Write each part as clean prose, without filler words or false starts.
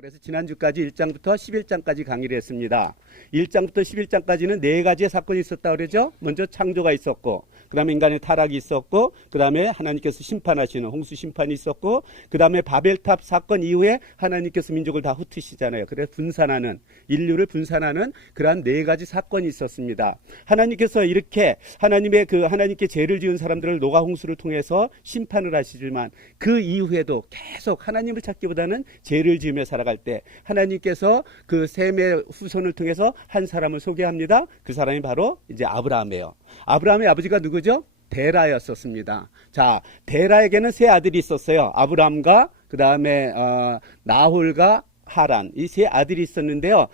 그래서 지난주까지 1장부터 11장까지 강의를 했습니다. 1장부터 11장까지는 네 가지의 사건이 있었다고 그러죠. 먼저 창조가 있었고, 그 다음에 인간의 타락이 있었고, 그 다음에 하나님께서 심판하시는 홍수 심판이 있었고, 그 다음에 바벨탑 사건 이후에 하나님께서 민족을 다 흩으시잖아요. 그래서 분산하는, 인류를 분산하는 그러한 네 가지 사건이 있었습니다. 하나님께서 이렇게 하나님께 죄를 지은 사람들을 노아 홍수를 통해서 심판을 하시지만 그 이후에도 계속 하나님을 찾기보다는 죄를 지으며 살아갈 때 하나님께서 그 셈의 후손을 통해서 한 사람을 소개합니다. 그 사람이 바로 이제 아브라함이에요. 아브라함의 아버지가 누구죠? 데라였었습니다. 자, 데라에게는 세 아들이 있었어요. 아브라함과 그 다음에 나홀과 하란, 이 세 아들이 있었는데요.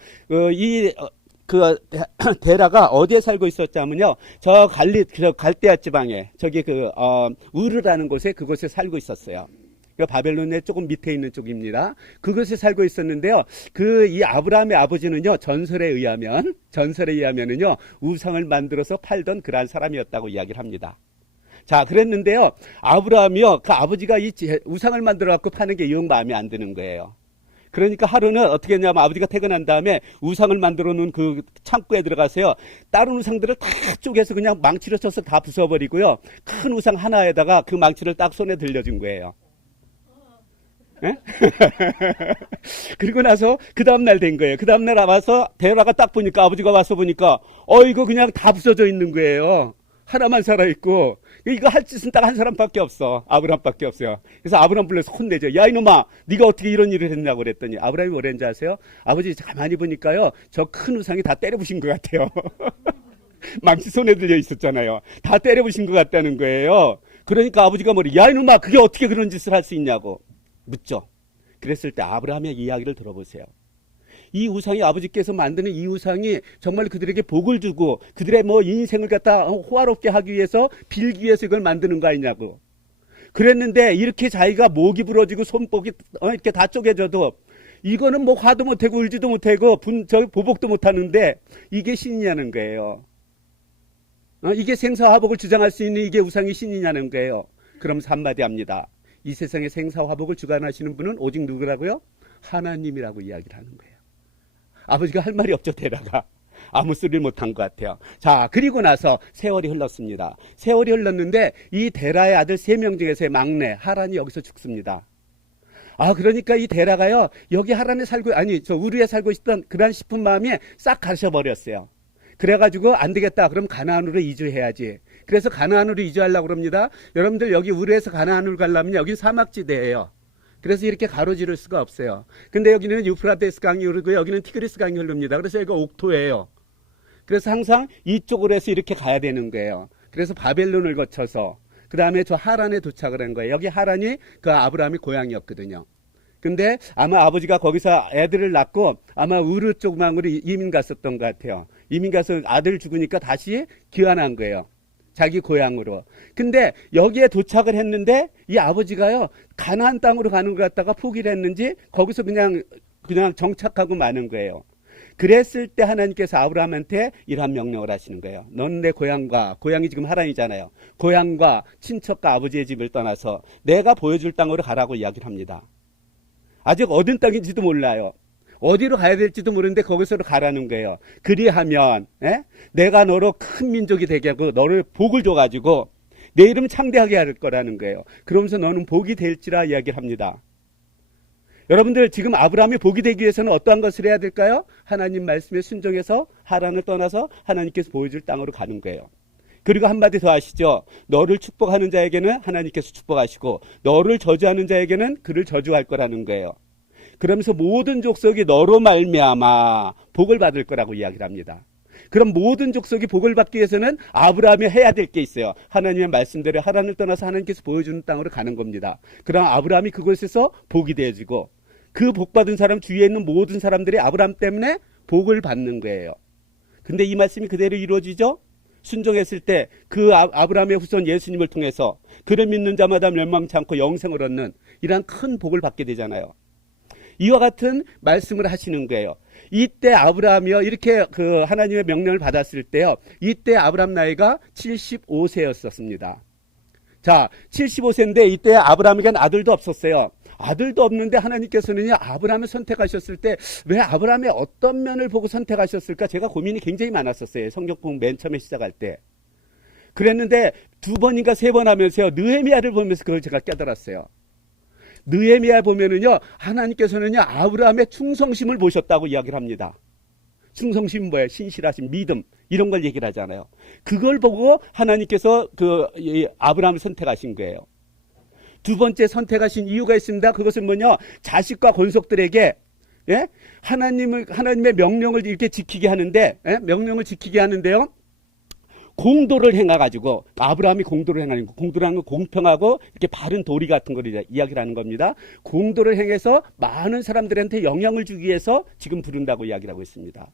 데라가 어디에 살고 있었냐면요, 저 갈대아 지방에 우르라는 곳에, 그곳에 살고 있었어요. 바벨론의 조금 밑에 있는 쪽입니다. 그것에 살고 있었는데요. 이 아브라함의 아버지는요, 전설에 의하면은요, 우상을 만들어서 팔던 그러한 사람이었다고 이야기를 합니다. 자, 그랬는데요, 아브라함이요, 그 아버지가 이 우상을 만들어 갖고 파는 게 영 마음에 안 드는 거예요. 그러니까 하루는 어떻게 했냐면 아버지가 퇴근한 다음에 우상을 만들어 놓은 그 창고에 들어가서요, 다른 우상들을 다 쪼개서 그냥 망치로 쳐서 다 부숴버리고요, 큰 우상 하나에다가 그 망치를 딱 손에 들려준 거예요. 그리고 나서 그 다음날 된 거예요. 그 다음날 와서 데라가 딱 보니까, 아버지가 와서 보니까 이거 그냥 다 부서져 있는 거예요. 하나만 살아있고, 이거 할 짓은 딱 한 사람밖에 없어. 아브라함밖에 없어요. 그래서 아브라함 불러서 혼내죠. 야 이놈아, 네가 어떻게 이런 일을 했냐고 그랬더니 아브라함이 뭐랬는지 아세요? 아버지 가만히 보니까요, 저 큰 우상이 다 때려부신 것 같아요. 망치 손에 들려 있었잖아요. 다 때려부신 것 같다는 거예요. 그러니까 아버지가 야 이놈아, 그게 어떻게 그런 짓을 할 수 있냐고 묻죠. 그랬을 때 아브라함의 이야기를 들어보세요. 이 우상이, 아버지께서 만드는 이 우상이 정말 그들에게 복을 주고 그들의 인생을 갖다 호화롭게 하기 위해서, 빌기 위해서 이걸 만드는 거 아니냐고. 그랬는데 이렇게 자기가 목이 부러지고 손목이 이렇게 다 쪼개져도 이거는 화도 못하고 울지도 못하고 보복도 못하는데 이게 신이냐는 거예요. 이게 생사화복을 주장할 수 있는 이게 우상이 신이냐는 거예요. 그러면서 한마디 합니다. 이 세상의 생사화복을 주관하시는 분은 오직 누구라고요? 하나님이라고 이야기를 하는 거예요. 아버지가 할 말이 없죠. 데라가 아무 소리를 못한 것 같아요. 자, 그리고 나서 세월이 흘렀습니다. 세월이 흘렀는데 이 데라의 아들 3명 중에서의 막내 하란이 여기서 죽습니다. 그러니까 이 데라가요, 여기 우르에 살고 있던 그런 싶은 마음이 싹 가셔버렸어요. 그래가지고 안 되겠다, 그럼 가나안으로 이주해야지. 그래서 가나안으로 이주하려고 그럽니다. 여러분들 여기 우르에서 가나안으로 가려면 여기 사막지대예요. 그래서 이렇게 가로지를 수가 없어요. 근데 여기는 유프라테스 강이 흐르고 여기는 티그리스 강이 흐릅니다. 그래서 여기가 옥토예요. 그래서 항상 이쪽으로 해서 이렇게 가야 되는 거예요. 그래서 바벨론을 거쳐서 그 다음에 저 하란에 도착을 한 거예요. 여기 하란이 그 아브라함의 고향이었거든요. 근데 아마 아버지가 거기서 애들을 낳고 아마 우르 쪽망으로 이민 갔었던 것 같아요. 이민 가서 아들 죽으니까 다시 귀환한 거예요. 자기 고향으로. 근데 여기에 도착을 했는데 이 아버지가요, 가나안 땅으로 가는 것 같다가 포기를 했는지 거기서 그냥 정착하고 마는 거예요. 그랬을 때 하나님께서 아브라함한테 이러한 명령을 하시는 거예요. 너는 내 고향이 지금 하란이잖아요. 고향과 친척과 아버지의 집을 떠나서 내가 보여줄 땅으로 가라고 이야기를 합니다. 아직 어딘 땅인지도 몰라요. 어디로 가야 될지도 모르는데 거기서로 가라는 거예요. 그리하면 내가 너로 큰 민족이 되게 하고 너를 복을 줘가지고 내 이름 창대하게 할 거라는 거예요. 그러면서 너는 복이 될지라 이야기를 합니다. 여러분들, 지금 아브라함이 복이 되기 위해서는 어떠한 것을 해야 될까요? 하나님 말씀에 순종해서 하란을 떠나서 하나님께서 보여줄 땅으로 가는 거예요. 그리고 한마디 더 하시죠. 너를 축복하는 자에게는 하나님께서 축복하시고 너를 저주하는 자에게는 그를 저주할 거라는 거예요. 그러면서 모든 족속이 너로 말미암아 복을 받을 거라고 이야기를 합니다. 그럼 모든 족속이 복을 받기 위해서는 아브라함이 해야 될 게 있어요. 하나님의 말씀대로 하란을 떠나서 하나님께서 보여주는 땅으로 가는 겁니다. 그럼 아브라함이 그곳에서 복이 되어지고 그 복받은 사람 주위에 있는 모든 사람들이 아브라함 때문에 복을 받는 거예요. 근데 이 말씀이 그대로 이루어지죠? 순종했을 때 그 아브라함의 후손 예수님을 통해서 그를 믿는 자마다 멸망치 않고 영생을 얻는 이러한 큰 복을 받게 되잖아요. 이와 같은 말씀을 하시는 거예요. 이때 아브라함이요, 이렇게 그 하나님의 명령을 받았을 때요, 이때 아브라함 나이가 75세였었습니다. 자, 75세인데 이때 아브라함에게는 아들도 없었어요. 아들도 없는데 하나님께서는요, 아브라함을 선택하셨을 때 왜 아브라함의 어떤 면을 보고 선택하셨을까? 제가 고민이 굉장히 많았었어요. 성경 공부 맨 처음에 시작할 때. 그랬는데 두 번인가 세 번 하면서요, 느헤미야를 보면서 그걸 제가 깨달았어요. 느헤미야 보면은요, 하나님께서는요, 아브라함의 충성심을 보셨다고 이야기를 합니다. 충성심은 뭐예요? 신실하심, 믿음, 이런 걸 얘기를 하잖아요. 그걸 보고 하나님께서 아브라함을 선택하신 거예요. 두 번째 선택하신 이유가 있습니다. 그것은 뭐냐? 자식과 권속들에게, 예? 하나님의 명령을 이렇게 지키게 하는데, 예? 명령을 지키게 하는데요, 공도를 행해가지고, 아브라함이 공도를 행하는 거, 공도라는 건 공평하고 이렇게 바른 도리 같은 걸 이야기를 하는 겁니다. 공도를 행해서 많은 사람들한테 영향을 주기 위해서 지금 부른다고 이야기를 하고 있습니다.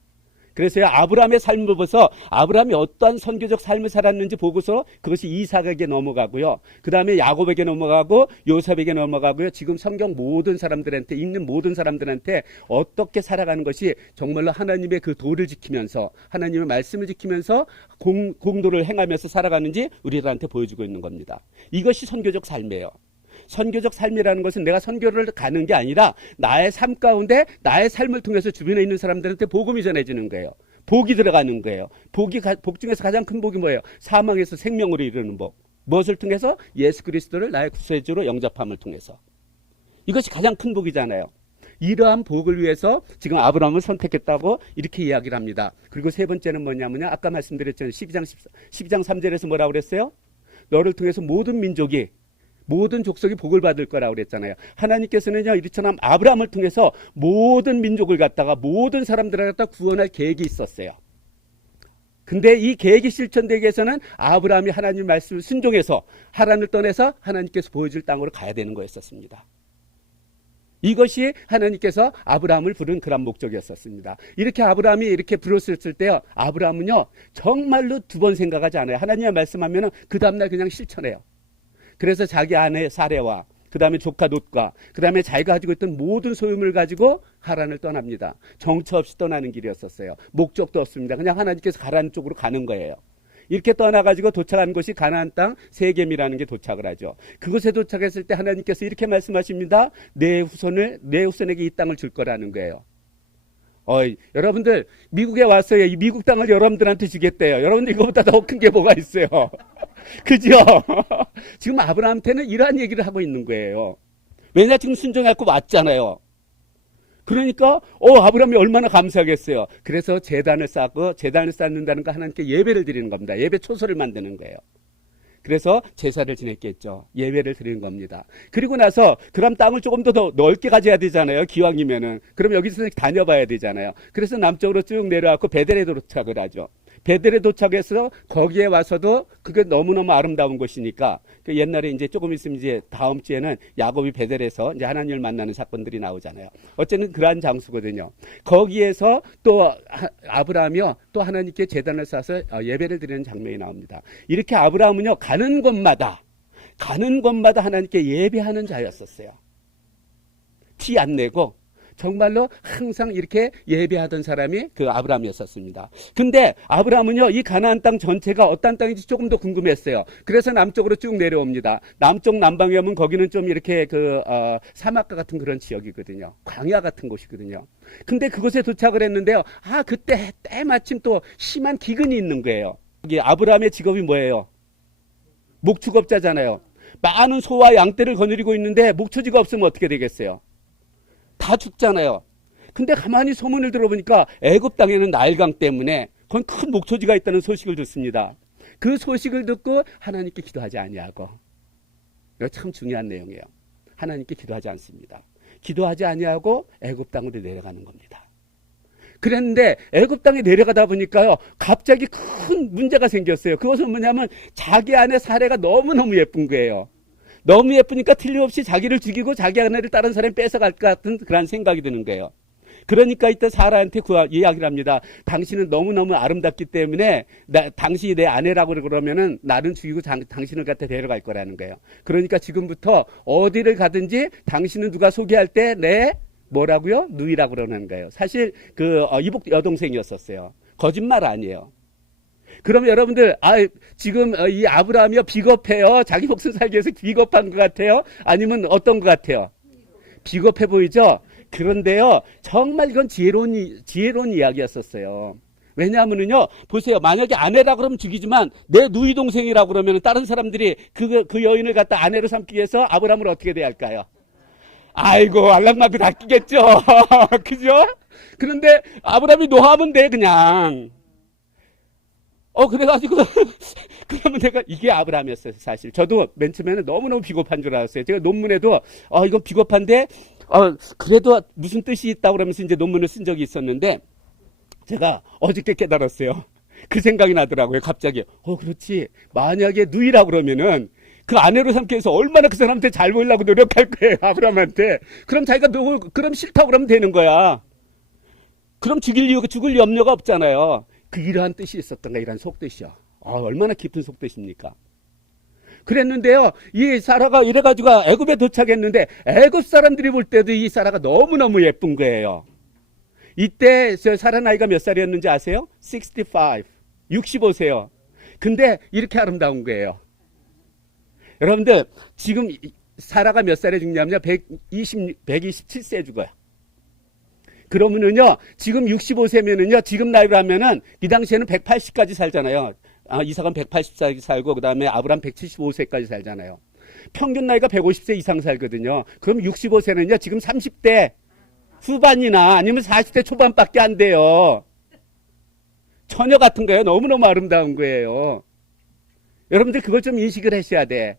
그래서 아브라함의 삶을 보고서 아브라함이 어떠한 선교적 삶을 살았는지 보고서 그것이 이삭에게 넘어가고요. 그 다음에 야곱에게 넘어가고 요셉에게 넘어가고요. 지금 성경 모든 사람들한테, 읽는 모든 사람들한테 어떻게 살아가는 것이 정말로 하나님의 그 도를 지키면서, 하나님의 말씀을 지키면서 공도를 행하면서 살아가는지 우리들한테 보여주고 있는 겁니다. 이것이 선교적 삶이에요. 선교적 삶이라는 것은 내가 선교를 가는 게 아니라 나의 삶 가운데 나의 삶을 통해서 주변에 있는 사람들한테 복음이 전해지는 거예요. 복이 들어가는 거예요. 복 중에서 가장 큰 복이 뭐예요? 사망에서 생명으로 이르는 복. 무엇을 통해서? 예수 그리스도를 나의 구세주로 영접함을 통해서. 이것이 가장 큰 복이잖아요. 이러한 복을 위해서 지금 아브라함을 선택했다고 이렇게 이야기를 합니다. 그리고 세 번째는 뭐냐면요, 아까 말씀드렸잖아요. 12장 3절에서 뭐라고 그랬어요? 너를 통해서 모든 민족이, 모든 족속이 복을 받을 거라고 그랬잖아요. 하나님께서는요, 이처럼 아브라함을 통해서 모든 민족을 갖다가, 모든 사람들을 갖다가 구원할 계획이 있었어요. 근데 이 계획이 실천되기 위해서는 아브라함이 하나님 말씀을 순종해서 하란을 떠나서 하나님께서 보여줄 땅으로 가야 되는 거였었습니다. 이것이 하나님께서 아브라함을 부른 그런 목적이었었습니다. 이렇게 아브라함이 이렇게 부르셨을 때요, 아브라함은요, 정말로 두 번 생각하지 않아요. 하나님의 말씀하면은 그 다음날 그냥 실천해요. 그래서 자기 아내 사레와 그 다음에 조카 롯과 그 다음에 자기가 가지고 있던 모든 소유물을 가지고 하란을 떠납니다. 정처 없이 떠나는 길이었었어요. 목적도 없습니다. 그냥 하나님께서 가라는 쪽으로 가는 거예요. 이렇게 떠나가지고 도착한 곳이 가나안 땅 세겜이라는 게 도착을 하죠. 그곳에 도착했을 때 하나님께서 이렇게 말씀하십니다. 내 후손에게 이 땅을 줄 거라는 거예요. 여러분들 미국에 왔어요. 이 미국 땅을 여러분들한테 주겠대요. 여러분들 이거보다 더 큰 게 뭐가 있어요? 그죠? 지금 아브라함한테는 이러한 얘기를 하고 있는 거예요. 왜냐, 지금 순종해갖고 왔잖아요. 그러니까 아브라함이 얼마나 감사하겠어요. 그래서 제단을 쌓는다는 거, 하나님께 예배를 드리는 겁니다. 예배 초소를 만드는 거예요. 그래서 제사를 지냈겠죠. 예배를 드리는 겁니다. 그리고 나서 그럼 땅을 조금 더 넓게 가져야 되잖아요. 기왕이면은. 그럼 여기서 다녀봐야 되잖아요. 그래서 남쪽으로 쭉 내려와서 베델에 도착을 하죠. 베델에 도착해서 거기에 와서도 그게 너무너무 아름다운 곳이니까, 옛날에 이제 조금 있으면 이제 다음 주에는 야곱이 베델에서 이제 하나님을 만나는 사건들이 나오잖아요. 어쨌든 그러한 장소거든요. 거기에서 또 아브라함이요, 또 하나님께 제단을 쌓아서 예배를 드리는 장면이 나옵니다. 이렇게 아브라함은요, 가는 곳마다 하나님께 예배하는 자였었어요. 티 안 내고 정말로 항상 이렇게 예배하던 사람이 그 아브라함이었었습니다. 근데 아브라함은요, 이 가나안 땅 전체가 어떤 땅인지 조금 더 궁금했어요. 그래서 남쪽으로 쭉 내려옵니다. 남쪽 남방에 오면 거기는 좀 이렇게 사막과 같은 그런 지역이거든요. 광야 같은 곳이거든요. 근데 그곳에 도착을 했는데요, 그때 때마침 또 심한 기근이 있는 거예요. 여기 아브라함의 직업이 뭐예요? 목축업자잖아요. 많은 소와 양떼를 거느리고 있는데 목초지가 없으면 어떻게 되겠어요? 다 죽잖아요. 근데 가만히 소문을 들어보니까 애굽 땅에는 나일강 때문에 그건 큰 목초지가 있다는 소식을 듣습니다. 그 소식을 듣고 하나님께 기도하지 아니하고, 이거 참 중요한 내용이에요. 하나님께 기도하지 않습니다. 기도하지 아니하고 애굽 땅으로 내려가는 겁니다. 그랬는데 애굽 땅에 내려가다 보니까요, 갑자기 큰 문제가 생겼어요. 그것은 뭐냐면 자기 아내 사레가 너무너무 예쁜 거예요. 너무 예쁘니까 틀림없이 자기를 죽이고 자기 아내를 다른 사람이 뺏어갈 것 같은 그런 생각이 드는 거예요. 그러니까 이때 사라한테 이야기를 합니다. 당신은 너무너무 아름답기 때문에 당신이 내 아내라고 그러면은 나는 죽이고 당신을 갖다 데려갈 거라는 거예요. 그러니까 지금부터 어디를 가든지 당신은 누가 소개할 때 뭐라고요? 누이라고 그러는 거예요. 사실 그 이복 여동생이었었어요. 거짓말 아니에요. 그럼 여러분들, 지금 이 아브라함이요, 비겁해요? 자기 목숨 살기 위해서 비겁한 것 같아요? 아니면 어떤 것 같아요? 비겁해 보이죠? 그런데요, 정말 이건 지혜로운 이야기였었어요. 왜냐하면요, 보세요. 만약에 아내라 그러면 죽이지만, 내 누이 동생이라 그러면 다른 사람들이 그 여인을 갖다 아내로 삼기 위해서 아브라함을 어떻게 대할까요? 아이고, 알랑말고 낚이겠죠? 그죠? 그런데 아브라함이 노하면 돼, 그냥. 그래가지고, 그러면 내가, 이게 아브라함이었어요, 사실. 저도 맨 처음에는 너무너무 비겁한 줄 알았어요. 제가 논문에도, 이건 비겁한데, 그래도 무슨 뜻이 있다고 그러면서 이제 논문을 쓴 적이 있었는데, 제가 어저께 깨달았어요. 그 생각이 나더라고요, 갑자기. 그렇지. 만약에 누이라고 그러면은, 그 아내로 삼기 위해서 얼마나 그 사람한테 잘 보이려고 노력할 거예요, 아브라함한테. 그럼 자기가 그럼 싫다고 그러면 되는 거야. 그럼 죽을 염려가 없잖아요. 이러한 뜻이 있었던가, 이러한 속뜻이요. 얼마나 깊은 속뜻입니까? 그랬는데요, 이 사라가 이래가지고 애굽에 도착했는데, 애굽 사람들이 볼 때도 이 사라가 너무너무 예쁜 거예요. 이때 사라 나이가 몇 살이었는지 아세요? 65세요. 근데 이렇게 아름다운 거예요. 여러분들, 지금 사라가 몇 살에 죽냐면요, 127세에 죽어요. 그러면은요, 지금 65세면은요, 지금 나이로 하면은, 이 당시에는 180까지 살잖아요. 이삭은 180까지 살고, 그 다음에 아브람 175세까지 살잖아요. 평균 나이가 150세 이상 살거든요. 그럼 65세는요, 지금 30대 후반이나 아니면 40대 초반밖에 안 돼요. 처녀 같은 거예요. 너무너무 아름다운 거예요. 여러분들 그걸 좀 인식을 하셔야 돼.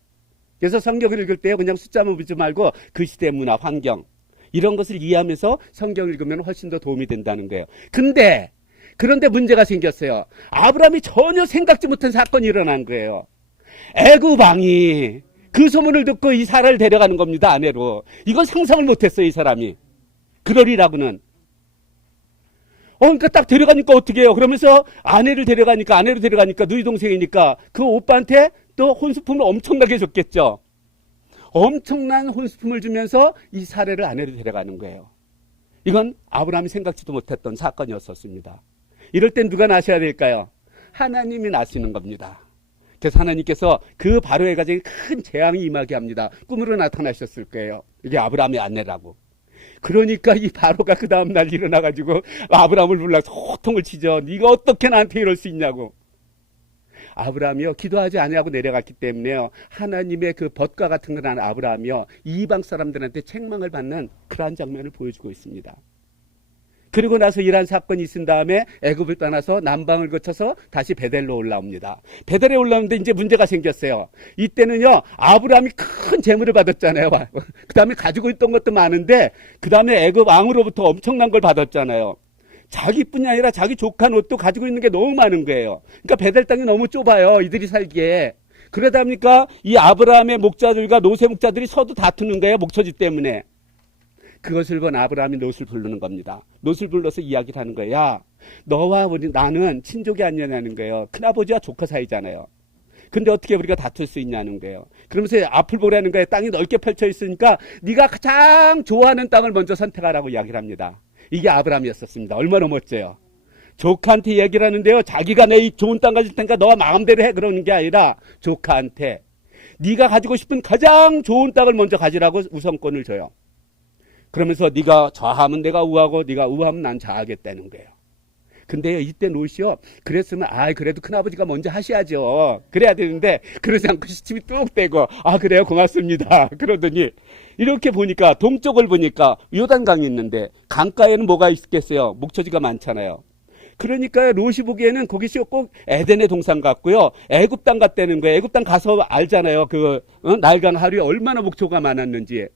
그래서 성경을 읽을 때 그냥 숫자만 보지 말고 그 시대 문화, 환경, 이런 것을 이해하면서 성경을 읽으면 훨씬 더 도움이 된다는 거예요. 그런데 문제가 생겼어요. 아브라함이 전혀 생각지 못한 사건이 일어난 거예요. 애굽 왕이 그 소문을 듣고 이 사라를 데려가는 겁니다, 아내로. 이건 상상을 못했어요, 이 사람이. 그러리라고는. 그러니까 딱 데려가니까 어떻게 해요? 그러면서 아내로 데려가니까 누이 동생이니까 그 오빠한테 또 혼수품을 엄청나게 줬겠죠. 엄청난 혼수품을 주면서 이 사례를 아내로 데려가는 거예요. 이건 아브라함이 생각지도 못했던 사건이었었습니다. 이럴 땐 누가 나셔야 될까요? 하나님이 나시는 겁니다. 그래서 하나님께서 그 바로의 가정에 큰 재앙이 임하게 합니다. 꿈으로 나타나셨을 거예요. 이게 아브라함의 아내라고. 그러니까 이 바로가 그 다음날 일어나가지고 아브라함을 불러서 호통을 치죠. 네가 어떻게 나한테 이럴 수 있냐고. 아브라함이요, 기도하지 아니하고 내려갔기 때문에요, 하나님의 그 벗과 같은 걸 하는 아브라함이요, 이방 사람들한테 책망을 받는 그러한 장면을 보여주고 있습니다. 그리고 나서 이러한 사건이 있은 다음에 애굽을 떠나서 남방을 거쳐서 다시 베델로 올라옵니다. 베델에 올라오는데 이제 문제가 생겼어요. 이때는요, 아브라함이 큰 재물을 받았잖아요. 그 다음에 가지고 있던 것도 많은데, 그 다음에 애굽 왕으로부터 엄청난 걸 받았잖아요. 자기뿐이 아니라 자기 조카 옷도 가지고 있는 게 너무 많은 거예요. 그러니까 베델 땅이 너무 좁아요, 이들이 살기에. 그러다 보니까 이 아브라함의 목자들과 노세 목자들이 서로 다투는 거예요, 목처지 때문에. 그것을 본 아브라함이 롯을 부르는 겁니다. 롯을 불러서 이야기를 하는 거예요. 야, 너와 나는 친족이 아니냐는 거예요. 큰아버지와 조카 사이잖아요. 근데 어떻게 우리가 다툴 수 있냐는 거예요. 그러면서 앞을 보라는 거예요. 땅이 넓게 펼쳐 있으니까 네가 가장 좋아하는 땅을 먼저 선택하라고 이야기를 합니다. 이게 아브라함이었었습니다. 얼마나 멋져요. 조카한테 얘기를 하는데요, 자기가 내 이 좋은 땅 가질 테니까 너가 마음대로 해, 그러는 게 아니라 조카한테 네가 가지고 싶은 가장 좋은 땅을 먼저 가지라고 우선권을 줘요. 그러면서 네가 좌하면 내가 우하고 네가 우하면 난 좌하겠다는 거예요. 근데요, 이때 롯이요, 그랬으면 그래도 큰아버지가 먼저 하셔야죠. 그래야 되는데 그러지 않고 시침이 뚝 떼고 그래요, 고맙습니다. 그러더니 이렇게 보니까 동쪽을 보니까 요단강이 있는데 강가에는 뭐가 있겠어요? 목초지가 많잖아요. 그러니까 롯이 보기에는 거기서 꼭 에덴의 동산 같고요, 애굽 땅 같다는 거예요. 애굽 땅 가서 알잖아요. 날강 하루에 얼마나 목초가 많았는지.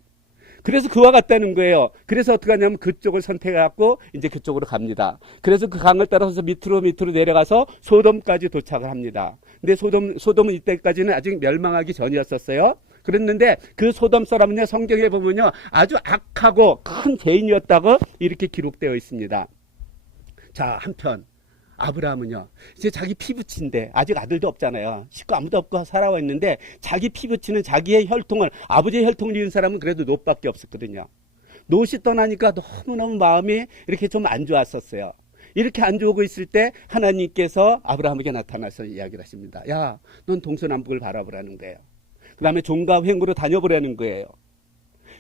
그래서 그와 같다는 거예요. 그래서 어떻게 하냐면 그쪽을 선택해갖고 이제 그쪽으로 갑니다. 그래서 그 강을 따라서 밑으로 내려가서 소돔까지 도착을 합니다. 근데 소돔은 이때까지는 아직 멸망하기 전이었었어요. 그랬는데 그 소돔 사람은요, 성경에 보면요, 아주 악하고 큰 죄인이었다고 이렇게 기록되어 있습니다. 자, 한편 아브라함은요, 이제 자기 피부친데 아직 아들도 없잖아요. 식구 아무도 없고 살아와 있는데 자기 피부치는 자기의 혈통을, 아버지의 혈통을 이은 사람은 그래도 롯밖에 없었거든요. 롯이 떠나니까 너무너무 마음이 이렇게 좀 안 좋았었어요. 이렇게 안 좋고 있을 때 하나님께서 아브라함에게 나타나서 이야기를 하십니다. 야, 넌 동서남북을 바라보라는 거예요. 그 다음에 종과 횡으로 다녀보라는 거예요.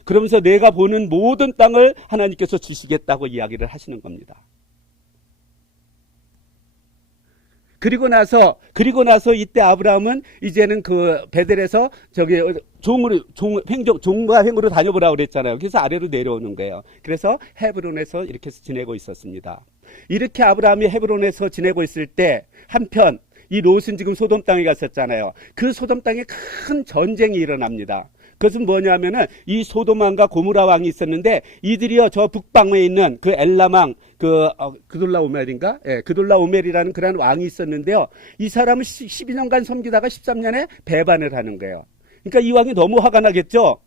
그러면서 내가 보는 모든 땅을 하나님께서 주시겠다고 이야기를 하시는 겁니다. 그리고 나서 이때 아브라함은 이제는 그 베델에서 종과 횡으로 다녀보라고 그랬잖아요. 그래서 아래로 내려오는 거예요. 그래서 헤브론에서 이렇게 지내고 있었습니다. 이렇게 아브라함이 헤브론에서 지내고 있을 때 한편 이 롯은 지금 소돔 땅에 갔었잖아요. 그 소돔 땅에 큰 전쟁이 일어납니다. 그것은 뭐냐면은 이 소돔왕과 고무라 왕이 있었는데 이들이요 저 북방에 있는 그 엘람 그돌라오멜인가? 예, 그돌라오멜이라는 그런 왕이 있었는데요. 이 사람은 12년간 섬기다가 13년에 배반을 하는 거예요. 그러니까 이 왕이 너무 화가 나겠죠.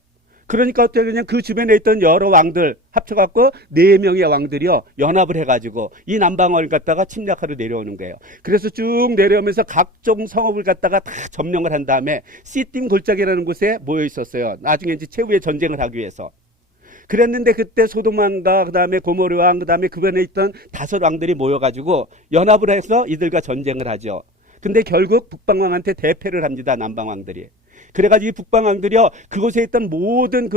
그러니까 어떻게 그냥 그 주변에 있던 여러 왕들 합쳐갖고 4명의 왕들이요 연합을 해가지고 이 남방을 갖다가 침략하러 내려오는 거예요. 그래서 쭉 내려오면서 각종 성읍을 갖다가 다 점령을 한 다음에 시딤 골짜기라는 곳에 모여 있었어요. 나중에 이제 최후의 전쟁을 하기 위해서. 그랬는데 그때 소돔왕과 그다음에 고모르 왕 그다음에 그변에 있던 5 왕들이 모여가지고 연합을 해서 이들과 전쟁을 하죠. 근데 결국 북방왕한테 대패를 합니다. 남방왕들이. 그래가지고 이 북방왕들이요 그곳에 있던 모든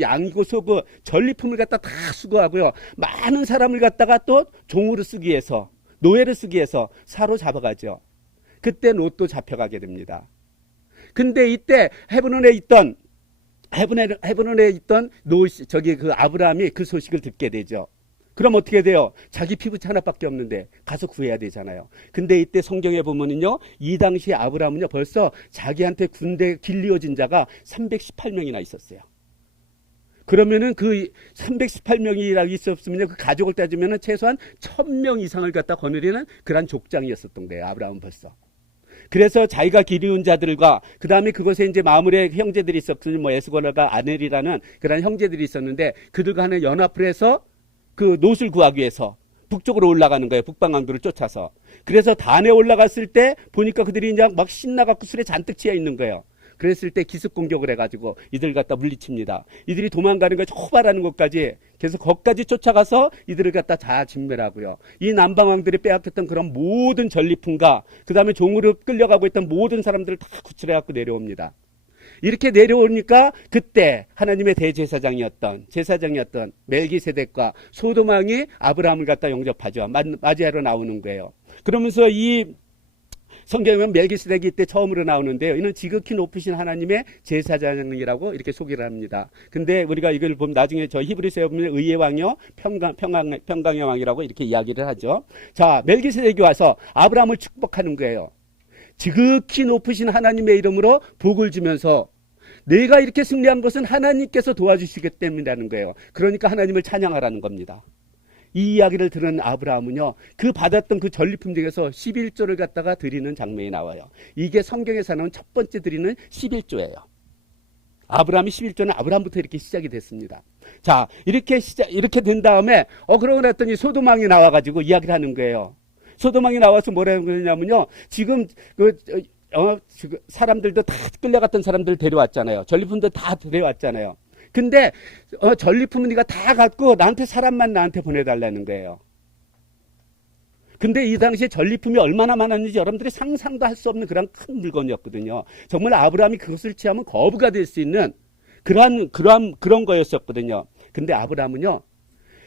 양이고 소고 전리품을 갖다 다 수거하고요 많은 사람을 갖다가 또 종으로 쓰기 위해서 노예를 쓰기 위해서 사로잡아가죠. 그때 롯도 잡혀가게 됩니다. 근데 이때 헤브론에 있던 아브라함이 그 소식을 듣게 되죠. 그럼 어떻게 돼요? 자기 피부치 하나밖에 없는데 가서 구해야 되잖아요. 근데 이때 성경에 보면은요, 이 당시 아브라함은요, 벌써 자기한테 군대 길리어진 자가 318명이나 있었어요. 그러면은 그 318명이라고 있었으면 그 가족을 따지면은 최소한 1000명 이상을 갖다 거느리는 그런 족장이었었던 거예요. 아브라함은 벌써. 그래서 자기가 기리운 자들과 그 다음에 그곳에 이제 마므레 형제들이 있었거든요. 에스골과 아넬이라는 그런 형제들이 있었는데 그들과 하는 연합을 해서 그 롯을 구하기 위해서 북쪽으로 올라가는 거예요. 북방왕들을 쫓아서. 그래서 단에 올라갔을 때 보니까 그들이 이제 막 신나갖고 술에 잔뜩 취해 있는 거예요. 그랬을 때 기습 공격을 해가지고 이들 갖다 물리칩니다. 이들이 도망가는 거 초발하는 것까지 계속 거기까지 쫓아가서 이들을 갖다 다 진멸하고요. 이 남방왕들이 빼앗겼던 그런 모든 전리품과 그 다음에 종으로 끌려가고 있던 모든 사람들을 다 구출해갖고 내려옵니다. 이렇게 내려오니까 그때 하나님의 대제사장이었던 멜기세덱과 소돔왕이 아브라함을 갖다 영접하죠. 맞이하러 나오는 거예요. 그러면서 이 성경에 보면 멜기세덱이 이때 처음으로 나오는데요. 이는 지극히 높으신 하나님의 제사장이라고 이렇게 소개를 합니다. 근데 우리가 이걸 보면 나중에 저 히브리서에 보면 의의 왕이요 평강의 왕이라고 이렇게 이야기를 하죠. 자, 멜기세덱이 와서 아브라함을 축복하는 거예요. 지극히 높으신 하나님의 이름으로 복을 주면서 내가 이렇게 승리한 것은 하나님께서 도와주시기 때문이라는 거예요. 그러니까 하나님을 찬양하라는 겁니다. 이 이야기를 들은 아브라함은요, 그 받았던 그 전리품 중에서 11조를 갖다가 드리는 장면이 나와요. 이게 성경에서 나오는 첫 번째 드리는 11조예요. 아브라함이 11조는 아브라함부터 이렇게 시작이 됐습니다. 자, 이렇게 된 다음에, 그러고 났더니 소돔왕이 나와가지고 이야기를 하는 거예요. 소돔왕이 나와서 뭐라고 그러냐면요, 지금 사람들도 다 끌려갔던 사람들 데려왔잖아요. 전리품도 다 데려왔잖아요. 근데 전리품은 네가 다 갖고 사람만 나한테 보내달라는 거예요. 근데 이 당시에 전리품이 얼마나 많았는지 여러분들이 상상도 할 수 없는 그런 큰 물건이었거든요. 정말 아브라함이 그것을 취하면 거부가 될 수 있는 그런 거였었거든요. 근데 아브라함은요,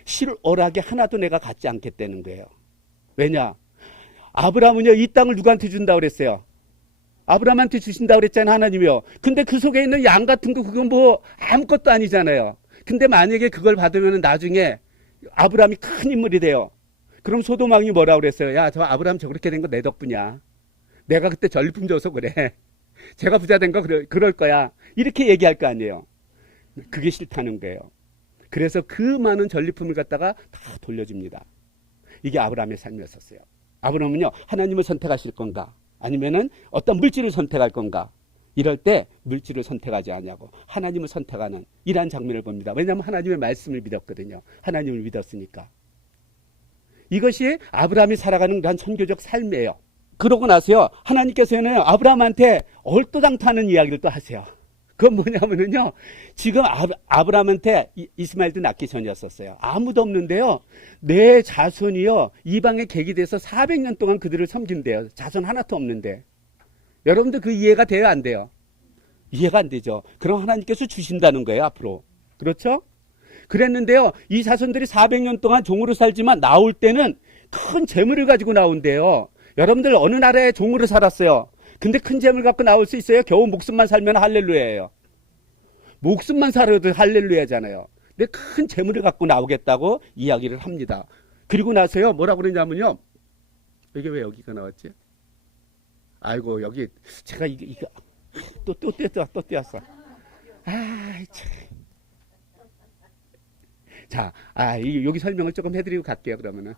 실오락에 하나도 내가 갖지 않겠다는 거예요. 왜냐? 아브라함은요, 이 땅을 누구한테 준다고 그랬어요? 아브라함한테 주신다고 그랬잖아요, 하나님이요. 근데 그 속에 있는 양 같은 거, 그건 뭐 아무것도 아니잖아요. 근데 만약에 그걸 받으면 나중에 아브라함이 큰 인물이 돼요. 그럼 소돔왕이 뭐라고 그랬어요? 야, 저 아브라함 저렇게 된 거 내 덕분이야. 내가 그때 전리품 줘서 그래. 제가 부자 된 거 그럴 거야. 이렇게 얘기할 거 아니에요. 그게 싫다는 거예요. 그래서 그 많은 전리품을 갖다가 다 돌려줍니다. 이게 아브라함의 삶이었었어요. 아브라함은요, 하나님을 선택하실 건가? 아니면은 어떤 물질을 선택할 건가? 이럴 때 물질을 선택하지 않냐고 하나님을 선택하는 이러한 장면을 봅니다. 왜냐하면 하나님의 말씀을 믿었거든요. 하나님을 믿었으니까. 이것이 아브라함이 살아가는 그런 선교적 삶이에요. 그러고 나서요, 하나님께서는 아브라함한테 얼토당토하는 이야기를 또 하세요. 그건 뭐냐면은요, 지금 아브라함한테 이스마엘도 낳기 전이었었어요. 아무도 없는데요, 내 자손이요, 이방에 객이 돼서 400년 동안 그들을 섬긴대요. 자손 하나도 없는데. 여러분들 그 이해가 돼요, 안 돼요? 이해가 안 되죠. 그럼 하나님께서 주신다는 거예요, 앞으로. 그렇죠? 그랬는데요, 이 자손들이 400년 동안 종으로 살지만 나올 때는 큰 재물을 가지고 나온대요. 여러분들 어느 나라에 종으로 살았어요? 근데 큰 재물 갖고 나올 수 있어요? 겨우 목숨만 살면 할렐루야예요. 목숨만 살아도 할렐루야잖아요. 근데 큰 재물을 갖고 나오겠다고 이야기를 합니다. 그리고 나서요, 뭐라고 그러냐면요, 이게 왜 여기가 나왔지? 아이고, 여기 제가 이거 또 띄었어. 아이 참. 자, 여기 설명을 조금 해드리고 갈게요. 그러면은,